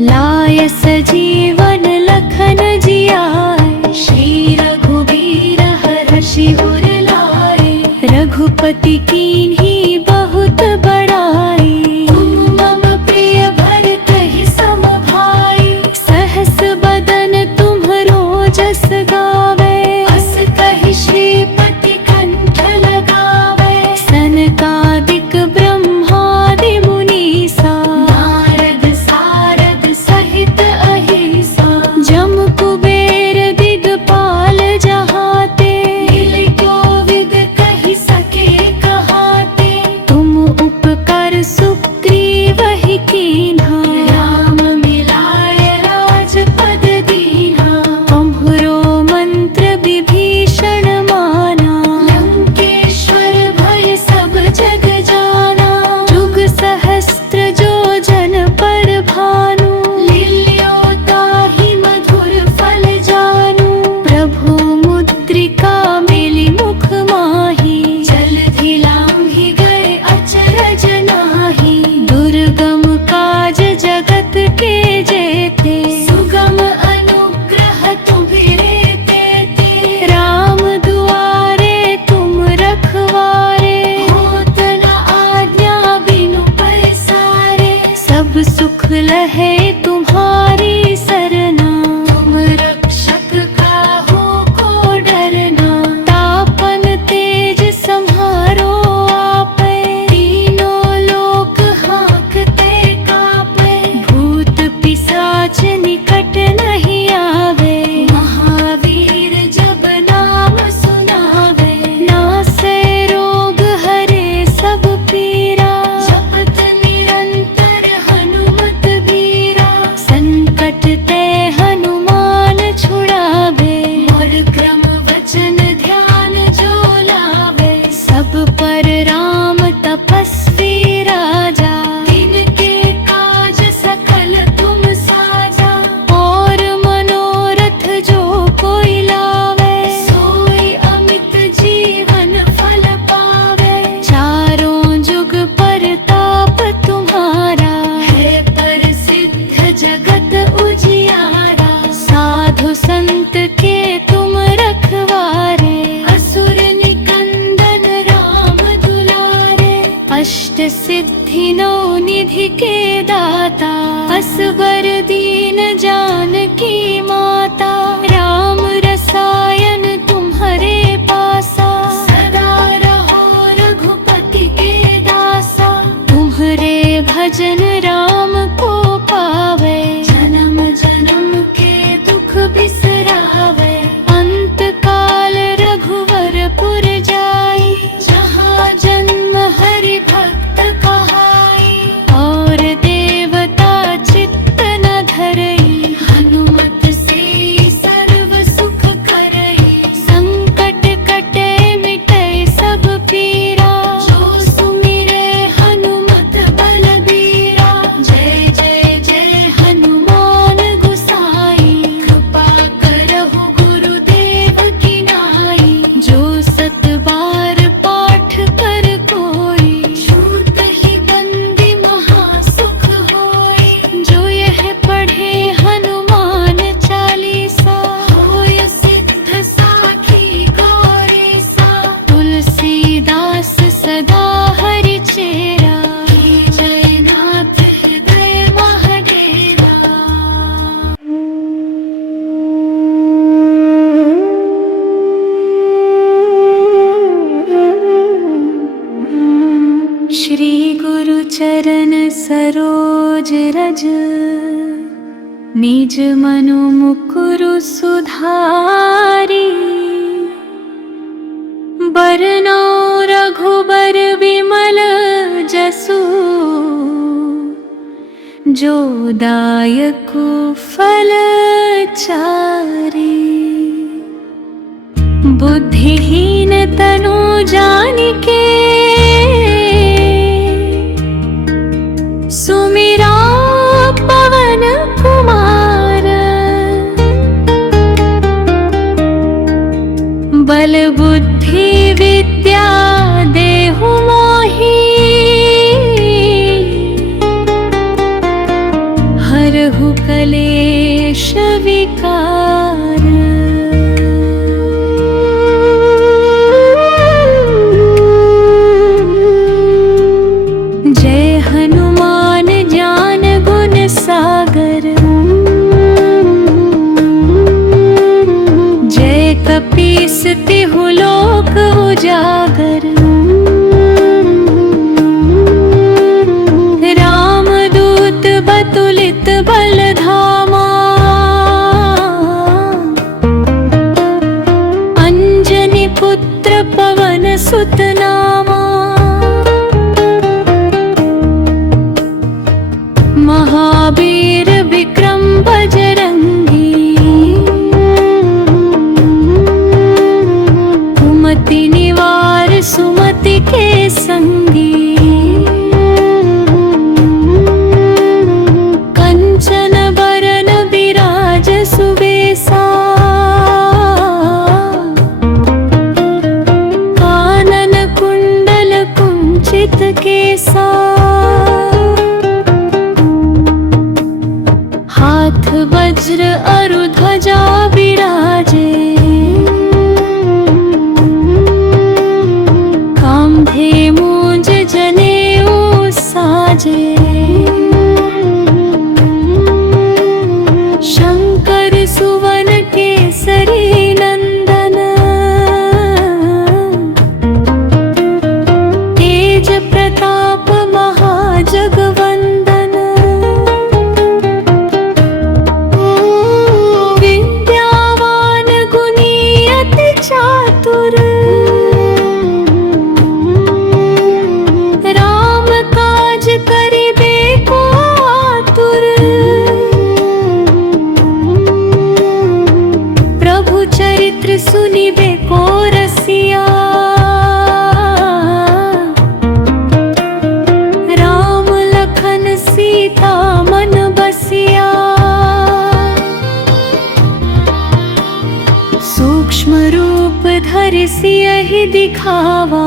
लाय सजीवन लखन जियाय। श्री रघुबीर हरषि उर लाए। रघुपति कीन्ही बहुत बड़ाई। तुम मम प्रिय भरतहि सम भाई। सहस बदन तुम्हरो जस गावे। अस कहि श्रीपति कंठ लगावे। सनकादिक ब्रह्मादि मुनीसा। नारद सारद सहित अहिसा। जम कुबेर दिगपाल जहाते। नील कोविद कहि सके कहाते। तुम उपकर सुग्रीवहि कीन्हा। राम मिलाय राजपद दीन्हा। तुम्हरो मंत्र विभीषण माना। लंकेश्वर भय सब जग जाना। जुग सहस्त्र जो जन पर भानु। लील्यो ताहि मधुर फल जानू। प्रभु मुद्रिका मिली मुख माही। जलधि लांघि गए अचरज नाही। दुर्गम काज जगत के जेते। सुगम अनुग्रह तुम्हिरे तेते। राम दुआरे तुम रखवारे। होत न आज्ञा बिनु पैसारे। सब सुख लहे तुम्हारी सरना। तुम रक्षक काहू को डरना। तापन तेज अष्ट सिद्धि नौ निधि के दाता, असबर दीन जानकी माता। राम रसायन तुम्हारे पासा, सदा रहो रघुपति के दासा। तुम्हारे भजन राम को पावे, जन्म जन्म के दुख बिसरावे। अंत काल रघुवरपुर जाई, जहाँ जन्म हरि भक्त कहाई। और देवता चित्त न धरई, हनुमत से सर्व सुख करई। संकट कटे मिटे सब पीरा, जो सुमिरे हनुमत बलबीरा। जय जय जय हनुमान गोसाई, कृपा करहु गुरुदेव की नाई। जो सत बार पाठ कर कोई, छूट ही बंदी महासुख होई। जो यह पढ़े हनुमान चालीसा, होय सिद्ध साखी गौरीसा। तुलसीदास सदा हरि चेरा, जय नाथ हृदय महडेरा। श्री गुरु चरण सरोज रज, निज मनु मुकुरु सुधारी। बरनौ रघुबर विमल जसु, जो दायकु फल चारि। बुद्धिहीन तनु जानिके, सुमिरा पवन कुमार। बल बुद्धि विद्या देहु मोहि, हरहु कलेश विकार। जय हनुमान ज्ञान गुण सागर, जय कपीस तिहु लोक उजागर। रामदूत बतुलित बल धामा, अंजनी पुत्र पवन सुत नामा। महावीर विक्रम बजरंगी, कुमति निवार सुमति के संगी। कंचन बरन विराज सुबेसा, कानन कुंडल कुंचित केसा। हाथ वज्र अरु ध्वजा विराजे, कांधे मूंज जनेऊ साजे। शंकर सुवन केसरी नंदन, तेज प्रताप महाजगवंदन। विद्यावान गुणी अति चातुर, राम काज करिबे को आतुर। प्रभु चरित्र सुनिबे को रसिया, राम लखन सीता मन बसिया। सूक्ष्म रूप धरि सियहि दिखावा,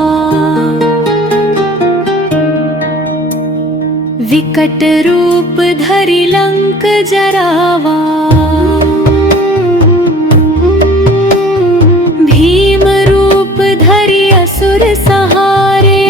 विकट रूप धरि लंक जरावा। भीम रूप धरि असुर सहारे,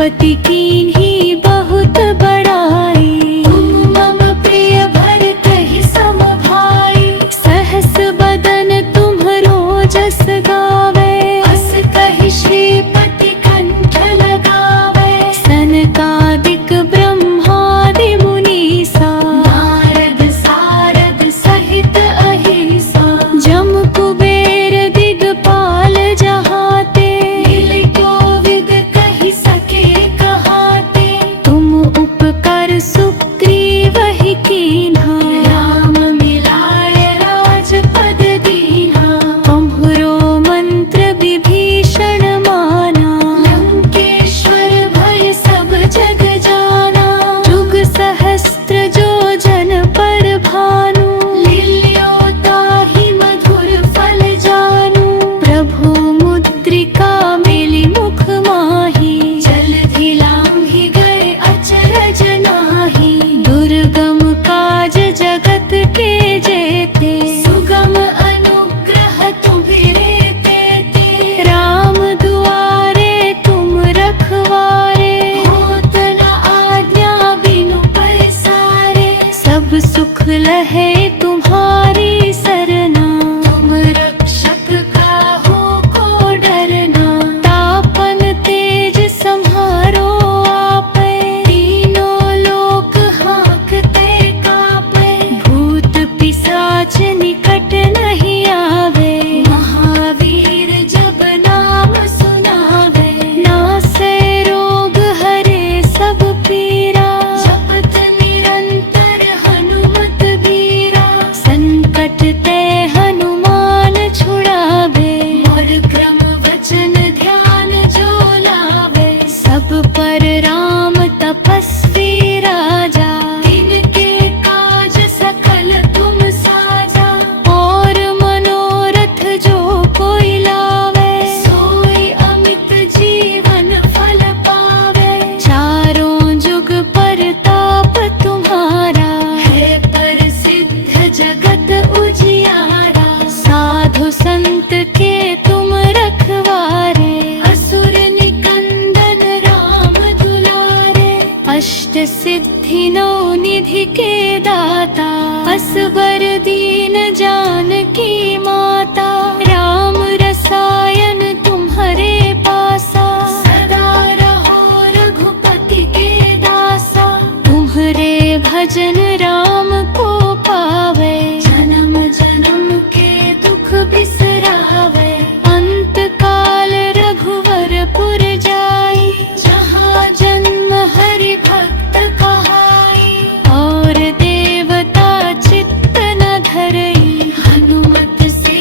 श्रीपति कीन्ही बहुत बड़ाई। तुम मम प्रिय भरतहि सम भाई, सहस बदन तुम्हरो जस गावे। अस कहि श्रीपति कंठ लगावे, सनकादिक ब्रह्मादि मुनीसा। नारद सारद सहित अहिसा, जम कुबेर दिगपाल जहाते। नील कोविद कहि सके कहाते, तुम उपकर सुग्रीवहि कीन्हा। राम मिलाए राजपद दीन्हा, तुम्हरो मंत्र विभीषण माना। लंकेश्वर भय सब जग जाना, जुग सहस्त्र जो जन पर भानु। लील्यो ताहि मधुर फल जानू, प्रभु मुद्रिका मिली मुख माही। जलधि लांघि गए अचरज नाही, दुर्गम काज जगत के जेते। सुगम अनुग्रह तुम्हिरे तेते, राम दुआरे तुम रखवारे। होत न आज्ञा बिनु पैसारे, सब सुख लहे तुम्हारी सरना। तुम रक्षक काहू को डरना, तापन तेज सम्हारो आपे। तीनों लोक हाँकते कापे, भूत पिशाच निकट नहीं आवे। महावीर जब नाम सुनावे, नासे रोग हरे सब पीरा। जपत निरंतर हनुमत बीरा, संकट ते हनुमान छुड़ावे। और क्रम वचन ध्यान जो लावे, सब पर राम तपस्वी राजा। तिनके काज सकल तुम साजा, और मनोरथ जो कोई लावे। सोई अमित जीवन फल पावे, चारों जुग परताप तुम्हारा। है प्रसिद्ध जगत उजियारा, साधु संत के तुम रखवारे। असुर निकंदन राम दुलारे, अष्ट सिद्धि नौ निधि के दाता। असबर दीन जानकी माता, राम रसायन तुम्हारे पासा। सदा रहो रघुपति के दासा, तुम्हारे भजन राम को पावे। जन्म जन्म के दुख बिसरावे, अंत काल रघुवरपुर जाई। जहाँ जन्म हरि भक्त कहाई, और देवता चित्त न धरई। हनुमत से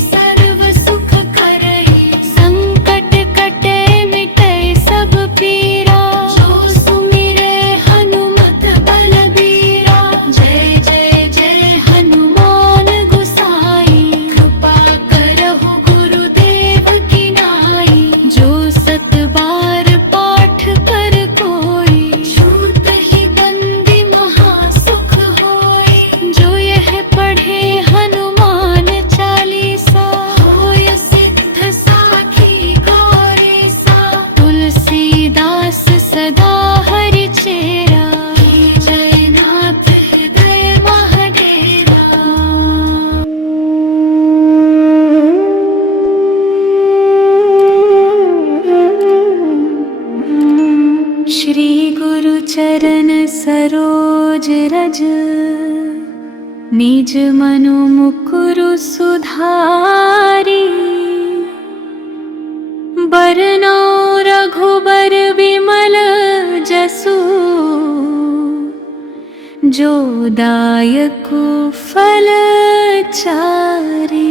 सर्व सुख करई, संकट कटे मिटै सब पीरा। जो सुमिरै हनुमत बलबीरा, जय जय जय हनुमान गोसाई। कृपा करहु गुरुदेव की नाई, जो सत बार पाठ कर कोई। छूट ही बंदी महासुख होई, जो यह पढ़े हनुमान चालीसा। होय सिद्ध साखी गौरीसा, तुलसीदास सदा हरि चेरा। की जय नाथ हृदय महडेरा। श्री गुरु चरण सरोज रज, निज मनु मुकुरु सुधारी। बरनौ रघुबर विमल जसु, जो दायकु फल चारि।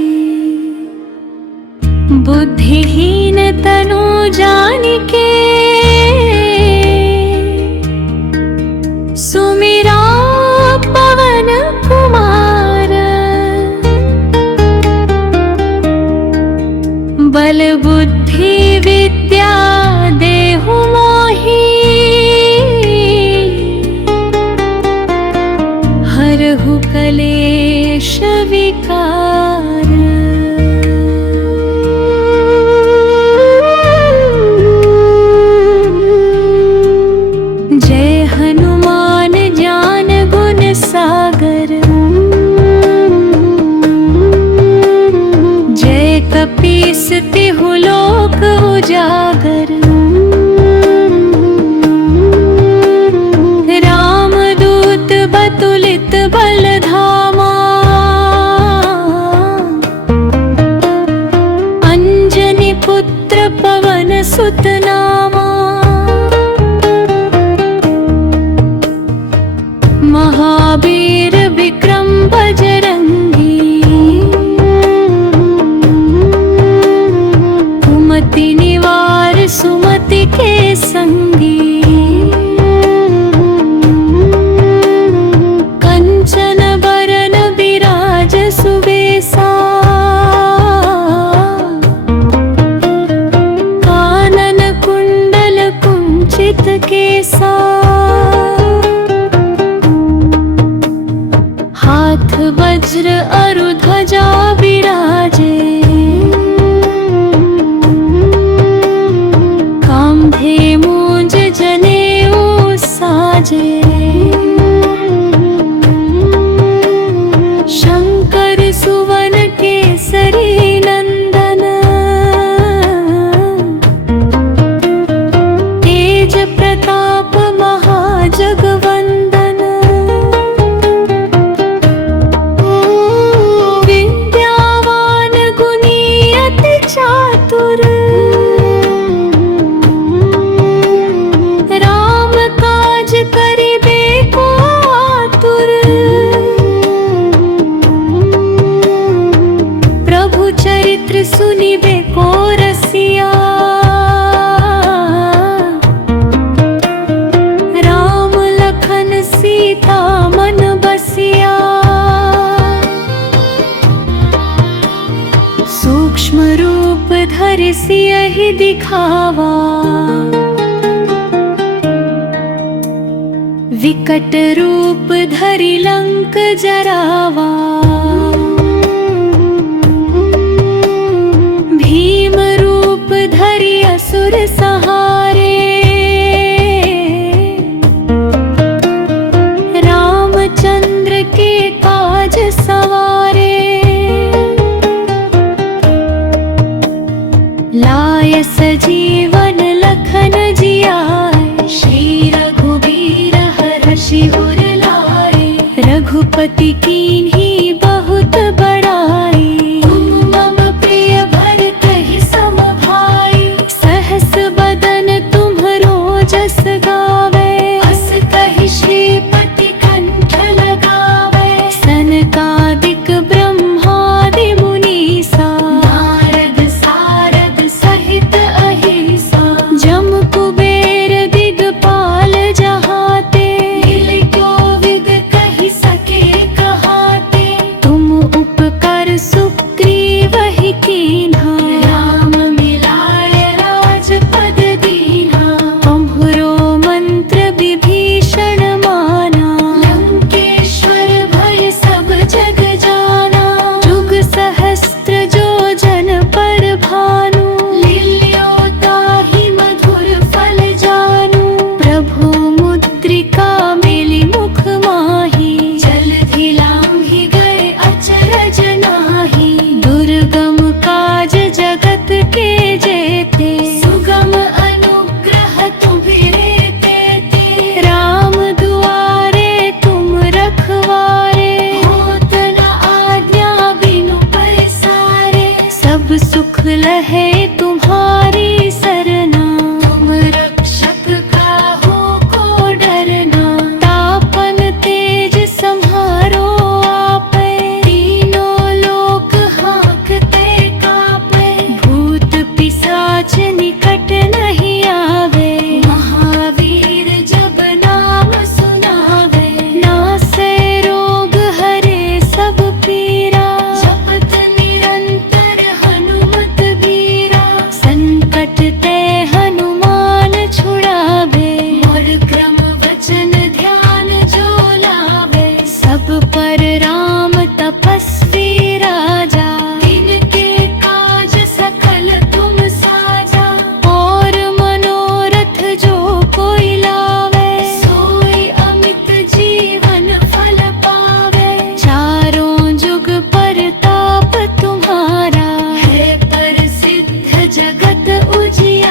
बुद्धिहीन तनु जानिके, सुमिरा पवन कुमार। बल बुद्धि विद्या देहु मोहि, हरहु कलेश विकार। उजागर। रामदूत बतुलित बलधामा, अंजनी पुत्र पवन सुत नामा। महावीर विक्रम बजरंगी, कुमति निवार सुमति के संगी। कंचन बरन विराज सुबेसा, कानन कुंडल कुंचित केसा। हाथ वज्र अरु ध्वजा विराजे, कांधे मूंज जनेऊ साजे। शंकर सुवन केसरी नंदन, तेज प्रताप महाजगवंदन। विद्यावान गुणी अति चातुर, राम काज करिबे को आतुर। प्रभु चरित्र सुनिबे को रसिया, राम लखन सीता मन बसिया। सूक्ष्म रूप धरि सियहि दिखावा, विकट रूप धरि लंक जरावा। भीम रूप धरि असुर सहारे, रामचंद्र के काज सवारे। लाय सजीवन लखन जियाए, श्री रघुबीर हरषि उर लाए। रघुपति कीन्ही बहुत बड़ाई, तुम मम प्रिय भरतहि सम भाई। सहस बदन तुम्हरो जस गावे, अस कहि श्रीपति कंठ लगावे। सनकादिक ब्रह्मादि मुनीसा, नारद सारद सहित अहिसा। जम कुबेर दिगपाल जहाते, नील कोविद कहि सके कहाते। तुम उपकर सुग्रीवहि कीन्हा, राम मिलाए राजपद दीन्हा। तुम्हरो मंत्र विभीषण माना, लंकेश्वर भय सब जग जाना। जुग सहस्त्र जो जन पर भानु, लील्यो ताहि मधुर फल जानू। प्रभु मुद्रिका मिली मुख माही, जलधि लांघि गए अचरज नाही। दुर्गम काज जगत के जेते, सुगम अनुग्रह तुम्हिरे तेते। राम दुआरे तुम रखवारे, होत न आज्ञा बिनु पैसारे। सब सुख लहे तुम्हारी सरना, तुम रक्षक काहू को डरना। तापन तेज सम्हारो आपे, तीनों लोक हाँकते कापे। भूत पिशाच निकट नहीं आवे, महावीर जब नाम सुनावे। नासे रोग हरे सब पीरा, जपत निरंतर हनुमत बीरा। संकट ते हनुमान छुड़ावे, और क्रम वचन ध्यान जो लावे। सब पर राम तपस्वी राजा, तिनके काज सकल तुम साजा। और मनोरथ जो कोई लावे, सोई अमित जीवन फल पावे। चारों जुग परताप तुम्हारा, है प्रसिद्ध जगत उजियारा।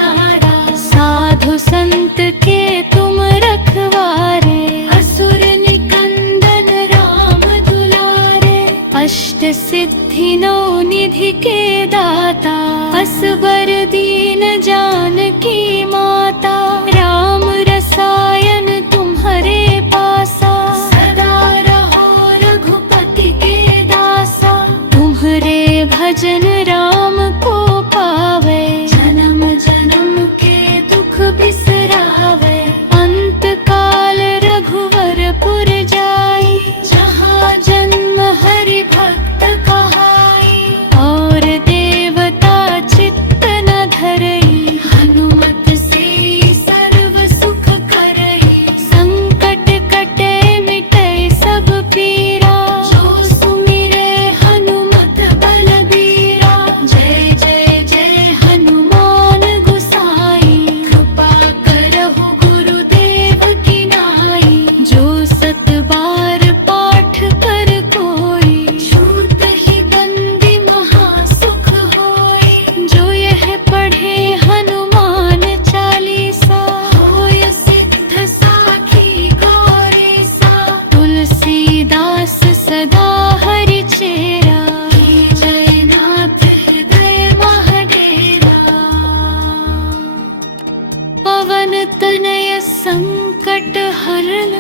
संत के तुम रखवारे, असुर निकंदन राम दुलारे। अष्ट सिद्धि नौ निधि के दाता, असबर दीन जानकी माता। राम रसायन तुम्हारे पासा, सदा रहो रघुपति के दासा। तुम्हारे भजन राम को पावे, जन्म जन्म के दुख बिसरावे। अंत काल रघुवरपुर जाई, जहाँ जन्म हरि भक्त कहाई। और देवता चित्त न धरई, हनुमत से सर्व सुख करई। संकट कटे मिटे सब पीरा, जो सुमिरे हनुमत बलबीरा। जय जय जय हनुमान गोसाई, कृपा करहु गुरुदेव की नाई। जो सत बार पाठ कर कोई, छूट ही बंदी महा सुख होई। जो यह पढ़े हनुमान चालीसा, होय सिद्ध साखी गौरी सा। तुलसीदास सदा हरि चेरा, की जय नाथ हृदय महडेरा। पवन तनय संकट हरन,